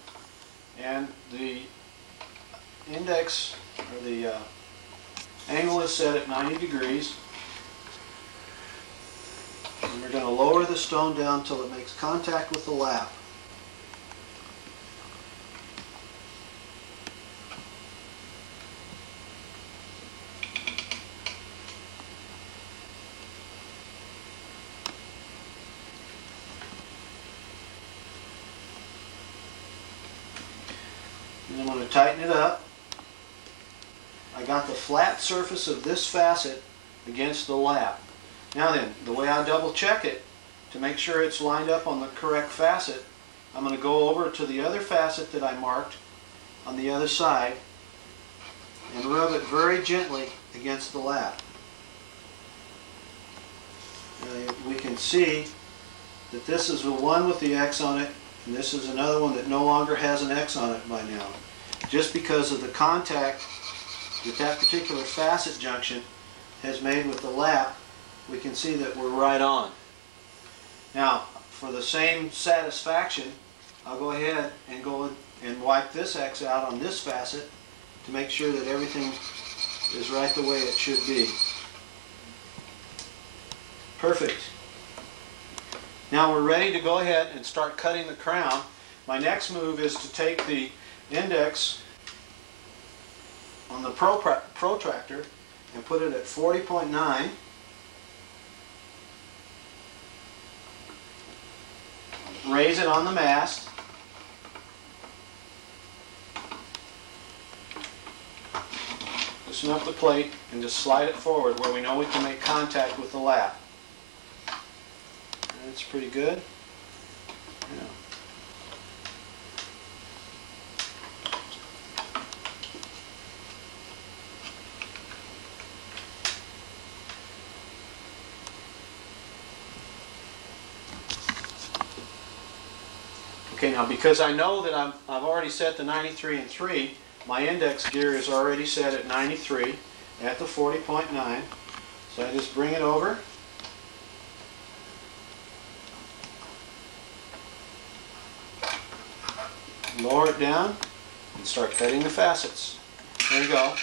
and the index, or the angle is set at 90 degrees. And we're going to lower the stone down until it makes contact with the lap. And I'm going to tighten it up. I got the flat surface of this facet against the lap. Now then, the way I double check it to make sure it's lined up on the correct facet, I'm going to go over to the other facet that I marked on the other side and rub it very gently against the lap. Now we can see that this is the one with the X on it, and this is another one that no longer has an X on it by now. Just because of the contact that that particular facet junction has made with the lap, we can see that we're right on. Now, for the same satisfaction, I'll go ahead and wipe this X out on this facet to make sure that everything is right the way it should be. Perfect. Now we're ready to go ahead and start cutting the crown. My next move is to take the index on the protractor and put it at 40.9. Raise it on the mast. Loosen up the plate and just slide it forward where we know we can make contact with the lap. That's pretty good. Yeah. Okay, now because I know that I've already set the 93 and 3, my index gear is already set at 93 at the 40.9. So I just bring it over. Lower it down and start cutting the facets. There you go.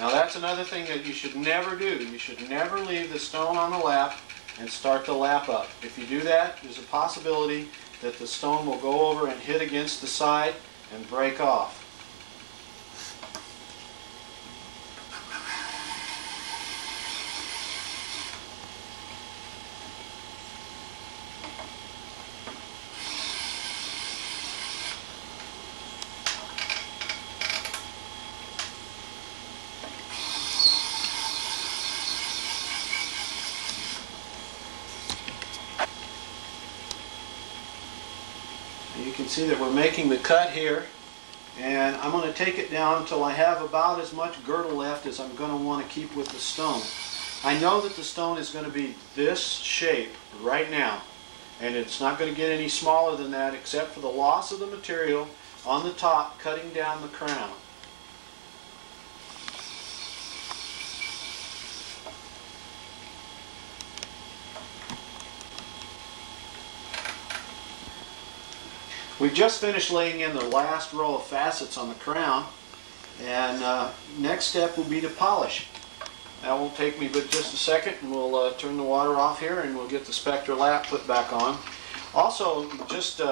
Now that's another thing that you should never do. You should never leave the stone on the lap and start the lap up. If you do that, there's a possibility that the stone will go over and hit against the side and break off. You can see that we're making the cut here, and I'm going to take it down until I have about as much girdle left as I'm going to want to keep with the stone. I know that the stone is going to be this shape right now, and it's not going to get any smaller than that except for the loss of the material on the top cutting down the crown. We've just finished laying in the last row of facets on the crown, and next step will be to polish. That won't take me but just a second, and we'll turn the water off here and we'll get the Spectra lap put back on. Also, just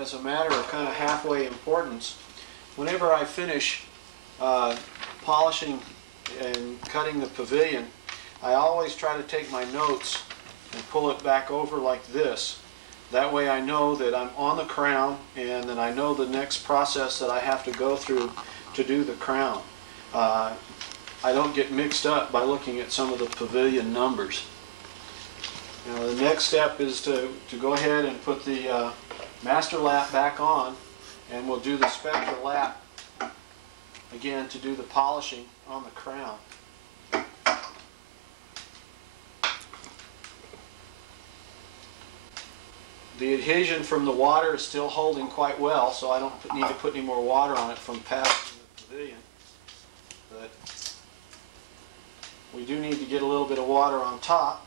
as a matter of kind of halfway importance, whenever I finish polishing and cutting the pavilion, I always try to take my notes and pull it back over like this. That way I know that I'm on the crown and that I know the next process that I have to go through to do the crown. I don't get mixed up by looking at some of the pavilion numbers. Now the next step is to go ahead and put the master lap back on, and we'll do the Spectra lap again to do the polishing on the crown. The adhesion from the water is still holding quite well, so I don't need to put any more water on it from past the pavilion. But we do need to get a little bit of water on top.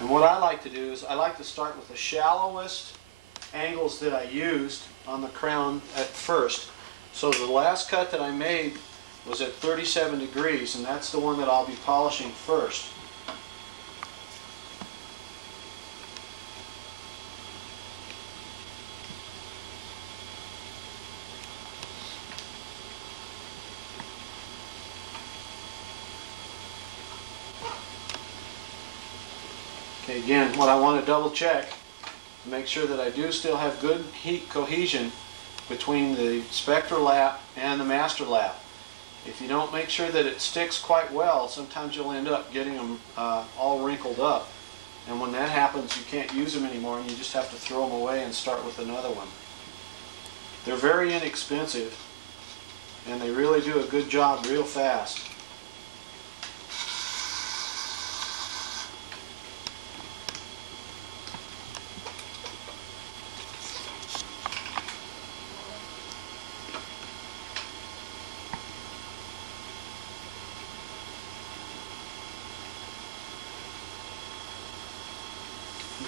And what I like to do is I like to start with the shallowest angles that I used on the crown at first. So the last cut that I made was at 37 degrees, and that's the one that I'll be polishing first. Okay, again, what I want to double check to make sure that I do still have good heat cohesion between the spectral lap and the master lap. If you don't make sure that it sticks quite well, sometimes you'll end up getting them all wrinkled up. And when that happens, you can't use them anymore, and you just have to throw them away and start with another one. They're very inexpensive, and they really do a good job real fast.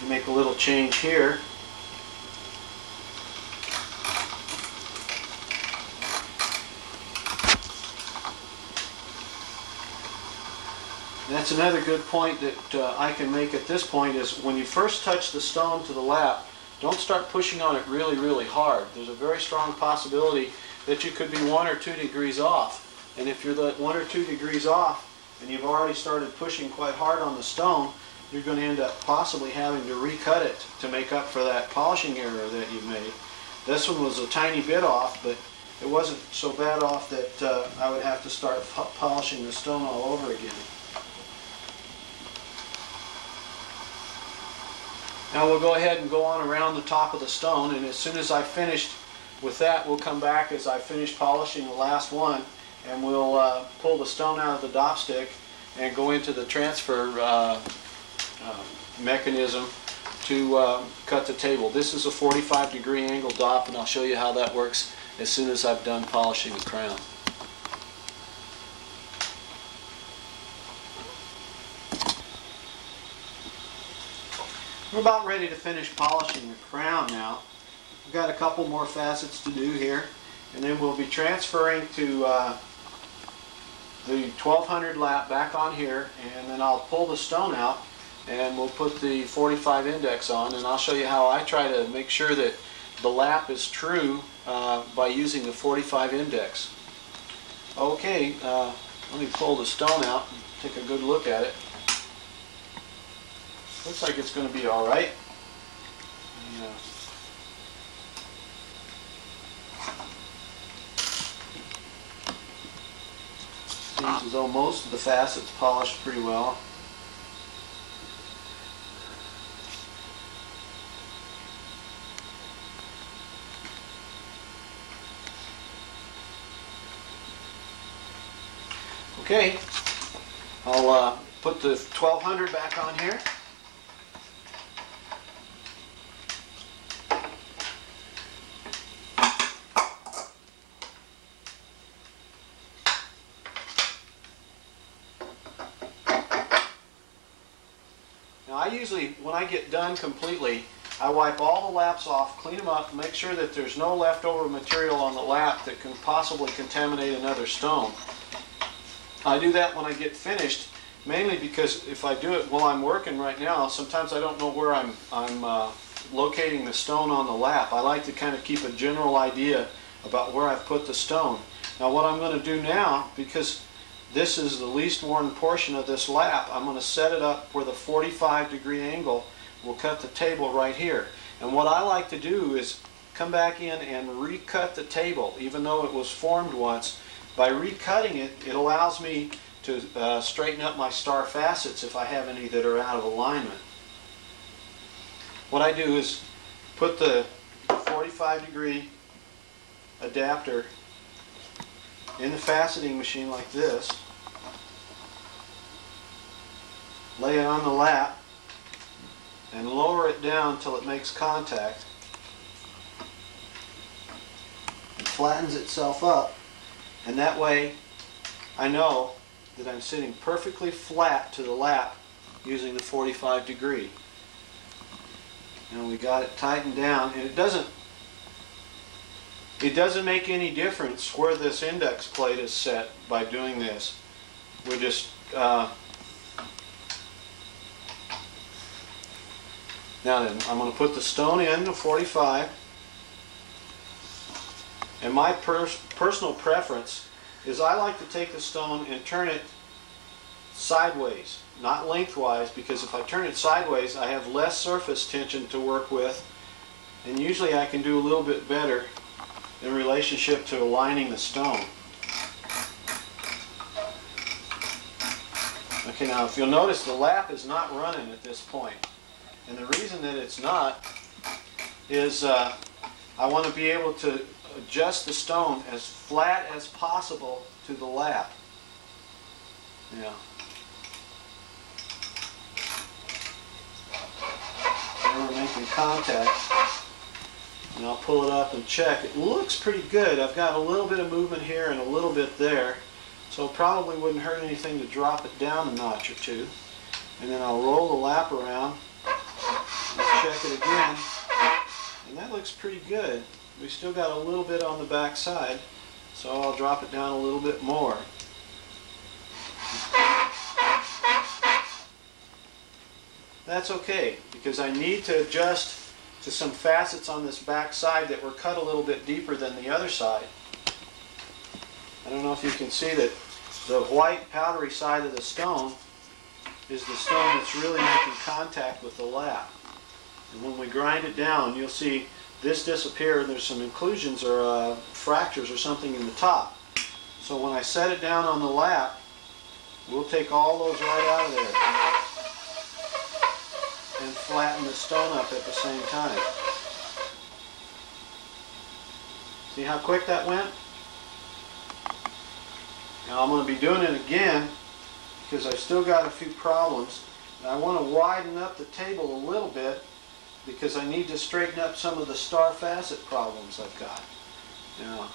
Make a little change here. That's another good point that I can make at this point is when you first touch the stone to the lap, don't start pushing on it really, really hard. There's a very strong possibility that you could be 1 or 2 degrees off. And if you're that 1 or 2 degrees off and you've already started pushing quite hard on the stone, you're going to end up possibly having to recut it to make up for that polishing error that you made. This one was a tiny bit off, but it wasn't so bad off that I would have to start polishing the stone all over again. Now we'll go ahead and go on around the top of the stone, and as soon as I've finished with that, we'll come back as I finish polishing the last one, and we'll pull the stone out of the dop stick and go into the transfer mechanism to cut the table. This is a 45-degree angle dop, and I'll show you how that works as soon as I've done polishing the crown. We're about ready to finish polishing the crown now. We've got a couple more facets to do here, and then we'll be transferring to the 1200 lap back on here, and then I'll pull the stone out and we'll put the 45 index on, and I'll show you how I try to make sure that the lap is true by using the 45 index. Okay, let me pull the stone out and take a good look at it. Looks like it's going to be all right. Seems as though most of the facets polished pretty well. Okay, I'll put the 1200 back on here. Now I usually, when I get done completely, I wipe all the laps off, clean them up, make sure that there's no leftover material on the lap that can possibly contaminate another stone. I do that when I get finished, mainly because if I do it while I'm working right now, sometimes I don't know where I'm locating the stone on the lap. I like to kind of keep a general idea about where I've put the stone. Now what I'm going to do now, because this is the least worn portion of this lap, I'm going to set it up where the 45-degree angle will cut the table right here. And what I like to do is come back in and recut the table, even though it was formed once. By recutting it, it allows me to straighten up my star facets if I have any that are out of alignment. what I do is put the 45-degree adapter in the faceting machine like this, lay it on the lap, and lower it down until it makes contact. It flattens itself up, and that way I know that I'm sitting perfectly flat to the lap using the 45-degree. And we got it tightened down, and it doesn't make any difference where this index plate is set by doing this. We just now then, I'm going to put the stone in the 45, and my personal preference is I like to take the stone and turn it sideways, not lengthwise, because if I turn it sideways I have less surface tension to work with, and usually I can do a little bit better in relationship to aligning the stone. Okay, now if you'll notice, the lap is not running at this point. And the reason that it's not is I want to be able to adjust the stone as flat as possible to the lap. Yeah. And we're making contact. And I'll pull it up and check. It looks pretty good. I've got a little bit of movement here and a little bit there. So it probably wouldn't hurt anything to drop it down a notch or two. And then I'll roll the lap around. Check it again, and that looks pretty good. We still got a little bit on the back side, so I'll drop it down a little bit more. That's okay, because I need to adjust to some facets on this back side that were cut a little bit deeper than the other side. I don't know if you can see that the white powdery side of the stone is the stone that's really making contact with the lap. And when we grind it down, you'll see this disappear, and there's some inclusions or fractures or something in the top. So when I set it down on the lap, we'll take all those right out of there and flatten the stone up at the same time. See how quick that went? Now I'm going to be doing it again because I've still got a few problems. And I want to widen up the table a little bit because I need to straighten up some of the star facet problems I've got. Now,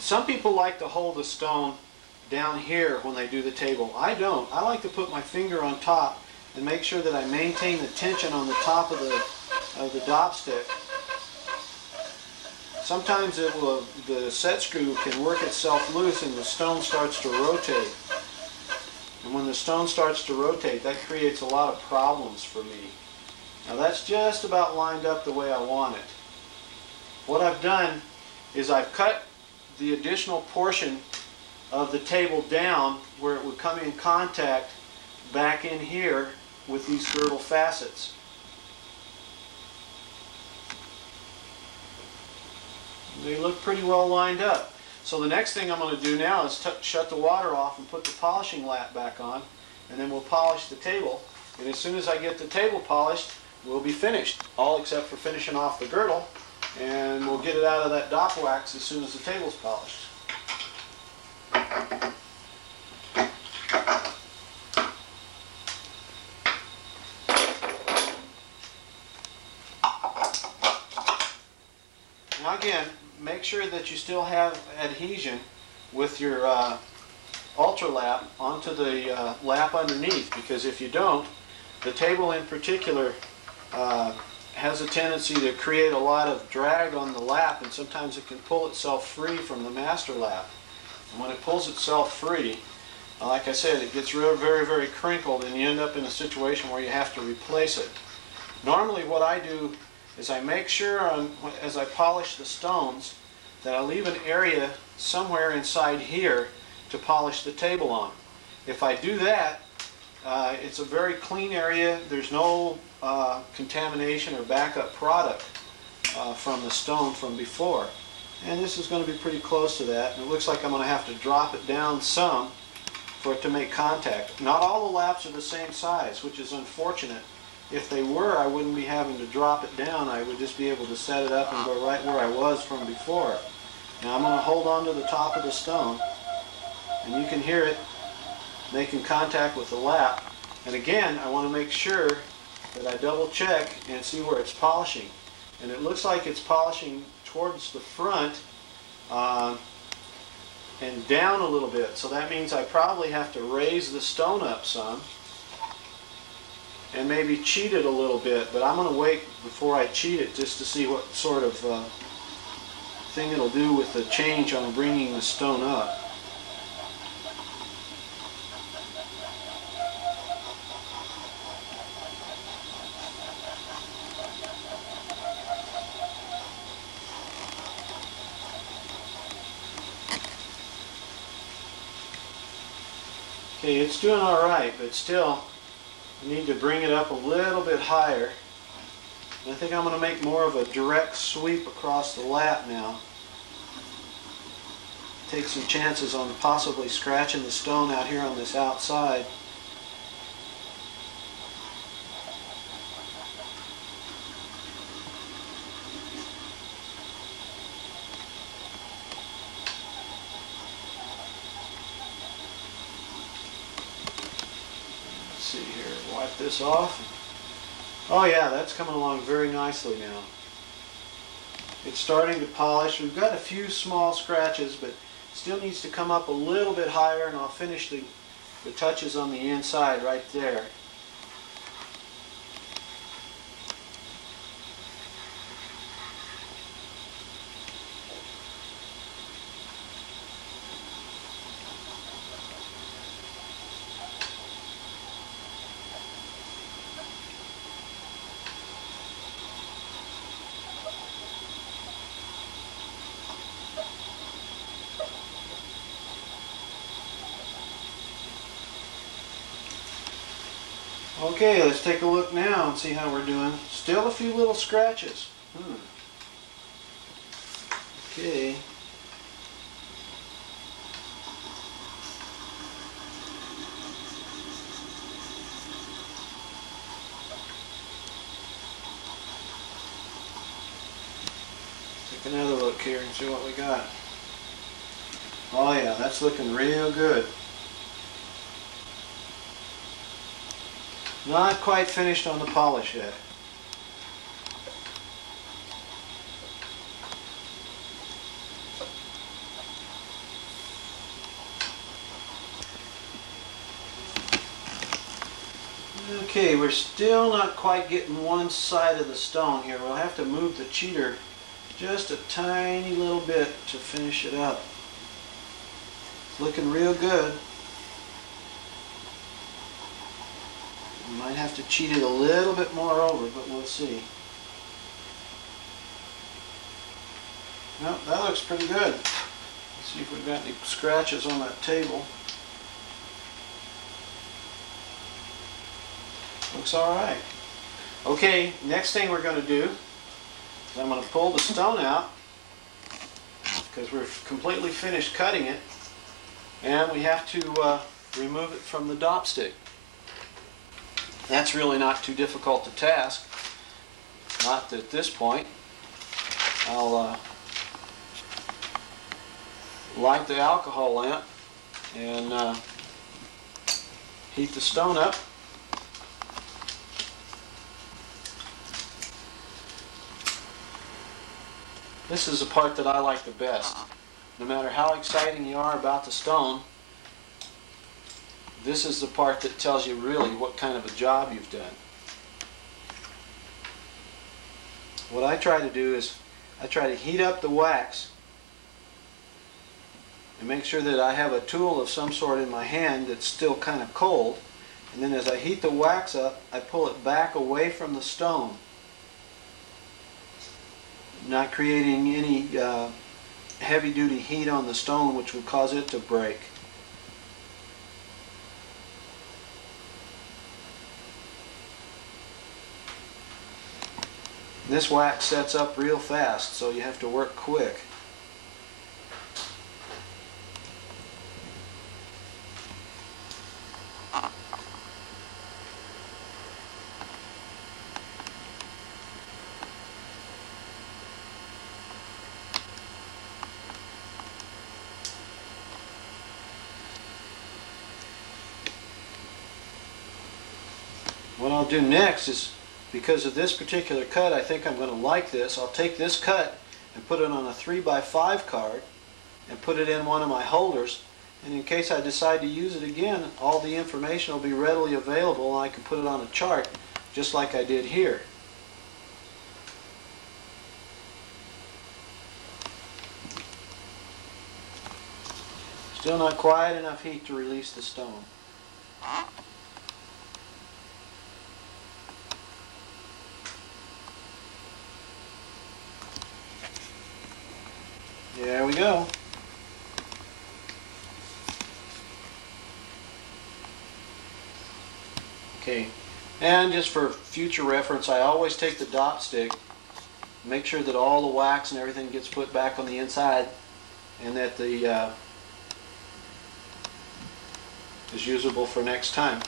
some people like to hold the stone down here when they do the table. I don't. I like to put my finger on top and make sure that I maintain the tension on the top of the dop stick. Sometimes the set screw can work itself loose and the stone starts to rotate. And when the stone starts to rotate, that creates a lot of problems for me. Now that's just about lined up the way I want it. What I've done is I've cut the additional portion of the table down where it would come in contact back in here with these girdle facets. They look pretty well lined up. So the next thing I'm going to do now is shut the water off and put the polishing lap back on, and then we'll polish the table. And as soon as I get the table polished, we'll be finished, all except for finishing off the girdle. And we'll get it out of that dop wax as soon as the table's polished. Now again, make sure that you still have adhesion with your ultra lap onto the lap underneath, because if you don't, the table in particular has a tendency to create a lot of drag on the lap, and sometimes it can pull itself free from the master lap. And when it pulls itself free, like I said, it gets very, very crinkled, and you end up in a situation where you have to replace it. Normally what I do is I make sure as I polish the stones that I leave an area somewhere inside here to polish the table on. If I do that, it's a very clean area. There's no contamination or backup product from the stone from before. And this is going to be pretty close to that. And it looks like I'm going to have to drop it down some for it to make contact. Not all the laps are the same size, which is unfortunate. If they were, I wouldn't be having to drop it down. I would just be able to set it up and go right where I was from before. Now I'm going to hold on to the top of the stone, and you can hear it making contact with the lap. And again, I want to make sure that I double check and see where it's polishing. And it looks like it's polishing towards the front and down a little bit. So that means I probably have to raise the stone up some and maybe cheat it a little bit. But I'm going to wait before I cheat it just to see what sort of thing it'll do with the change on bringing the stone up. Okay, it's doing all right, but still, I need to bring it up a little bit higher. And I think I'm going to make more of a direct sweep across the lap now. Take some chances on possibly scratching the stone out here on this outside. See here, wipe this off. Oh yeah, that's coming along very nicely now. It's starting to polish. We've got a few small scratches, but still needs to come up a little bit higher, and I'll finish the touches on the inside right there. Okay, let's take a look now and see how we're doing. Still a few little scratches. Okay. Take another look here and see what we got. Oh yeah, that's looking real good. Not quite finished on the polish yet. Okay, we're still not quite getting one side of the stone here. We'll have to move the cheater just a tiny little bit to finish it up. It's looking real good. Might have to cheat it a little bit more over, but we'll see. No, that looks pretty good. Let's see if we've got any scratches on that table. Looks all right. Okay, next thing we're going to do is I'm going to pull the stone out because we're completely finished cutting it, and we have to remove it from the dopstick. That's really not too difficult to task. Not at this point. I'll light the alcohol lamp and heat the stone up. This is the part that I like the best. No matter how exciting you are about the stone, this is the part that tells you really what kind of a job you've done. What I try to do is I try to heat up the wax and make sure that I have a tool of some sort in my hand that's still kind of cold. And then as I heat the wax up, I pull it back away from the stone. not creating any heavy-duty heat on the stone which would cause it to break. This wax sets up real fast, so you have to work quick. What I'll do next is, because of this particular cut, I think I'm going to like this. I'll take this cut and put it on a 3x5 card and put it in one of my holders, and in case I decide to use it again, all the information will be readily available and I can put it on a chart just like I did here. Still not quite enough heat to release the stone. There we go. Okay, and just for future reference, I always take the dot stick, make sure that all the wax and everything gets put back on the inside, and that the is usable for next time.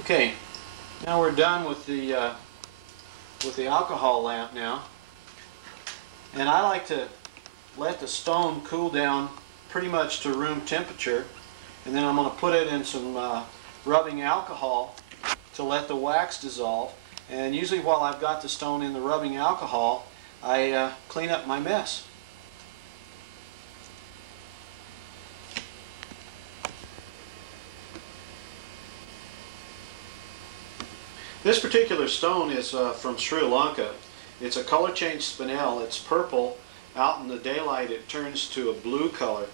Okay, now we're done with the alcohol lamp now, and I like to let the stone cool down pretty much to room temperature, and then I'm going to put it in some rubbing alcohol to let the wax dissolve. And usually while I've got the stone in the rubbing alcohol, I clean up my mess. This particular stone is from Sri Lanka. It's a color change spinel. It's purple. Out in the daylight it turns to a blue color.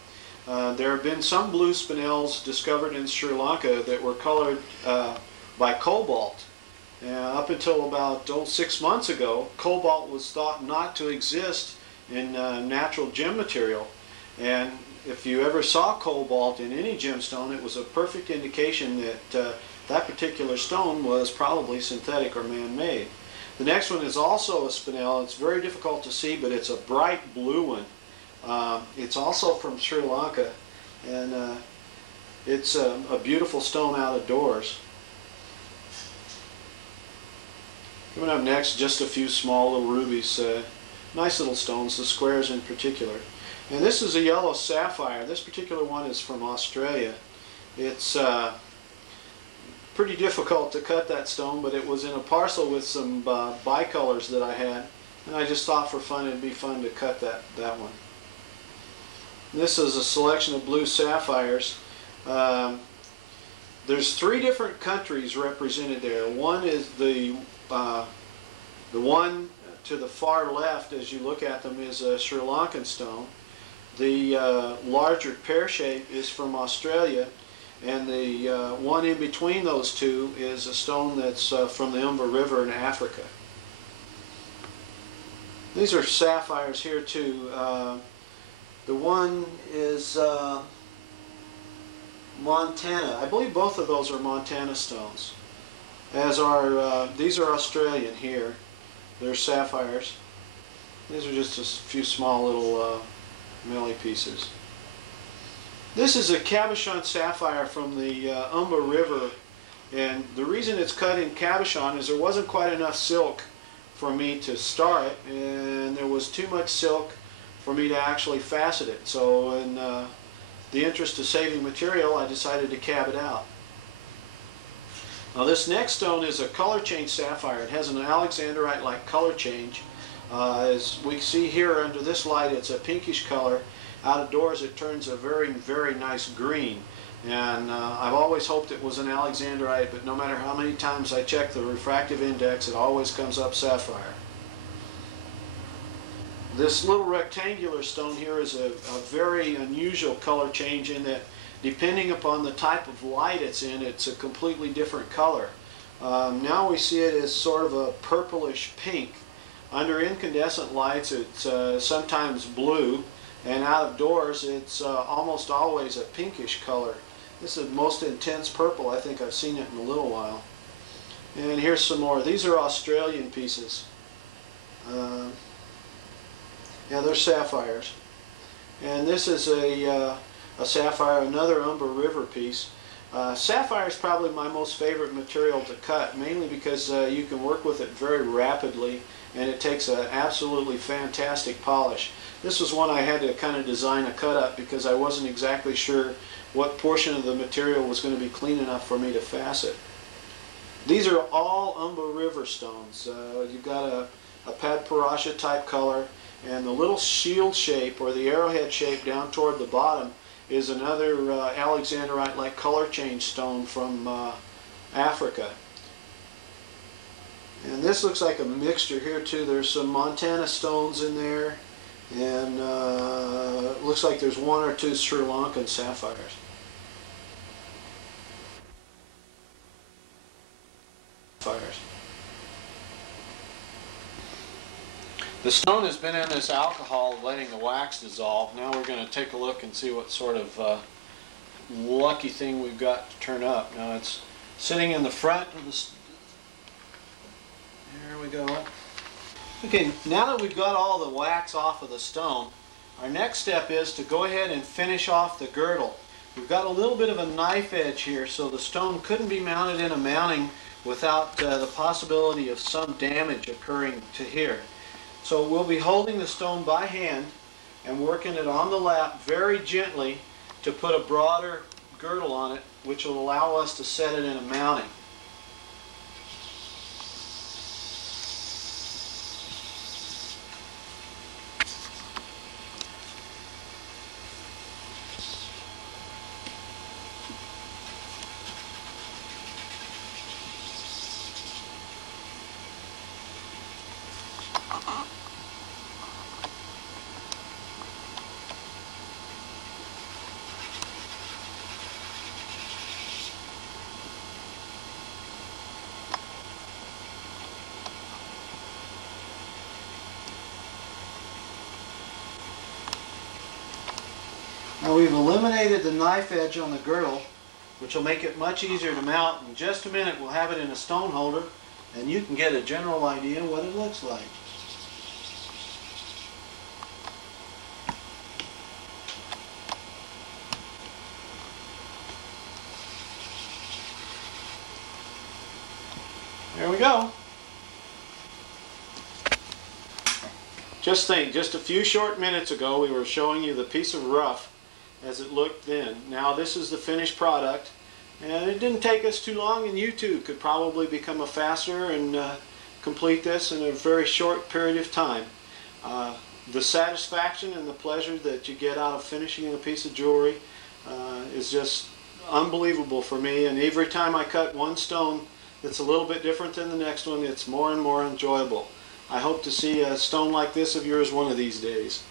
There have been some blue spinels discovered in Sri Lanka that were colored by cobalt. Up until about 6 months ago, cobalt was thought not to exist in natural gem material. And if you ever saw cobalt in any gemstone, it was a perfect indication that that particular stone was probably synthetic or man-made. The next one is also a spinel. It's very difficult to see, but it's a bright blue one. It's also from Sri Lanka, and it's a beautiful stone out of doors. Coming up next, just a few small little rubies. Nice little stones, the squares in particular. And this is a yellow sapphire. This particular one is from Australia. It's pretty difficult to cut that stone, but it was in a parcel with some bicolors that I had, and I just thought for fun it'd be fun to cut that one. This is a selection of blue sapphires. There's 3 different countries represented there. One is the one to the far left as you look at them is a Sri Lankan stone. The larger pear shape is from Australia, and the one in between those two is a stone that's from the Almar River in Africa. These are sapphires here too. The one is Montana. I believe both of those are Montana stones. As are these are Australian here. They're sapphires. These are just a few small little melee pieces. This is a cabochon sapphire from the Almar River, and the reason it's cut in cabochon is there wasn't quite enough silk for me to star it, and there was too much silk for me to actually facet it. So in the interest of saving material, I decided to cab it out. Now this next stone is a color change sapphire. It has an alexandrite-like color change. As we see here under this light, it's a pinkish color. Out of doors it turns a very, very nice green. And I've always hoped it was an alexandrite, but no matter how many times I check the refractive index, it always comes up sapphire. This little rectangular stone here is a very unusual color change in that depending upon the type of light it's in, it's a completely different color. Now we see it as sort of a purplish pink. Under incandescent lights it's sometimes blue, and out of doors it's almost always a pinkish color. This is the most intense purple I think I've seen it in a little while. And here's some more. These are Australian pieces. Yeah, they're sapphires. And this is a sapphire, another Umber River piece. Sapphire is probably my most favorite material to cut, mainly because you can work with it very rapidly and it takes an absolutely fantastic polish. This was one I had to kind of design a cut up because I wasn't exactly sure what portion of the material was going to be clean enough for me to facet. These are all Umber River stones. You've got a Padparacha type color, and the little shield shape or the arrowhead shape down toward the bottom is another Alexandrite-like color change stone from Africa. And this looks like a mixture here too. There's some Montana stones in there, and it looks like there's one or two Sri Lankan sapphires. The stone has been in this alcohol letting the wax dissolve. Now we're going to take a look and see what sort of lucky thing we've got to turn up. Now it's sitting in the front of the... There we go. Okay, now that we've got all the wax off of the stone, our next step is to go ahead and finish off the girdle. We've got a little bit of a knife edge here, so the stone couldn't be mounted in a mounting without the possibility of some damage occurring to here. So we'll be holding the stone by hand and working it on the lap very gently to put a broader girdle on it, which will allow us to set it in a mounting. Now we've eliminated the knife edge on the girdle, which will make it much easier to mount. In just a minute we'll have it in a stone holder and you can get a general idea what it looks like. There we go. Just think, just a few short minutes ago we were showing you the piece of rough as it looked then. Now this is the finished product, and it didn't take us too long, and you too could probably become a fastener and complete this in a very short period of time. The satisfaction and the pleasure that you get out of finishing a piece of jewelry is just unbelievable for me, and every time I cut one stone that's a little bit different than the next one, it's more and more enjoyable. I hope to see a stone like this of yours one of these days.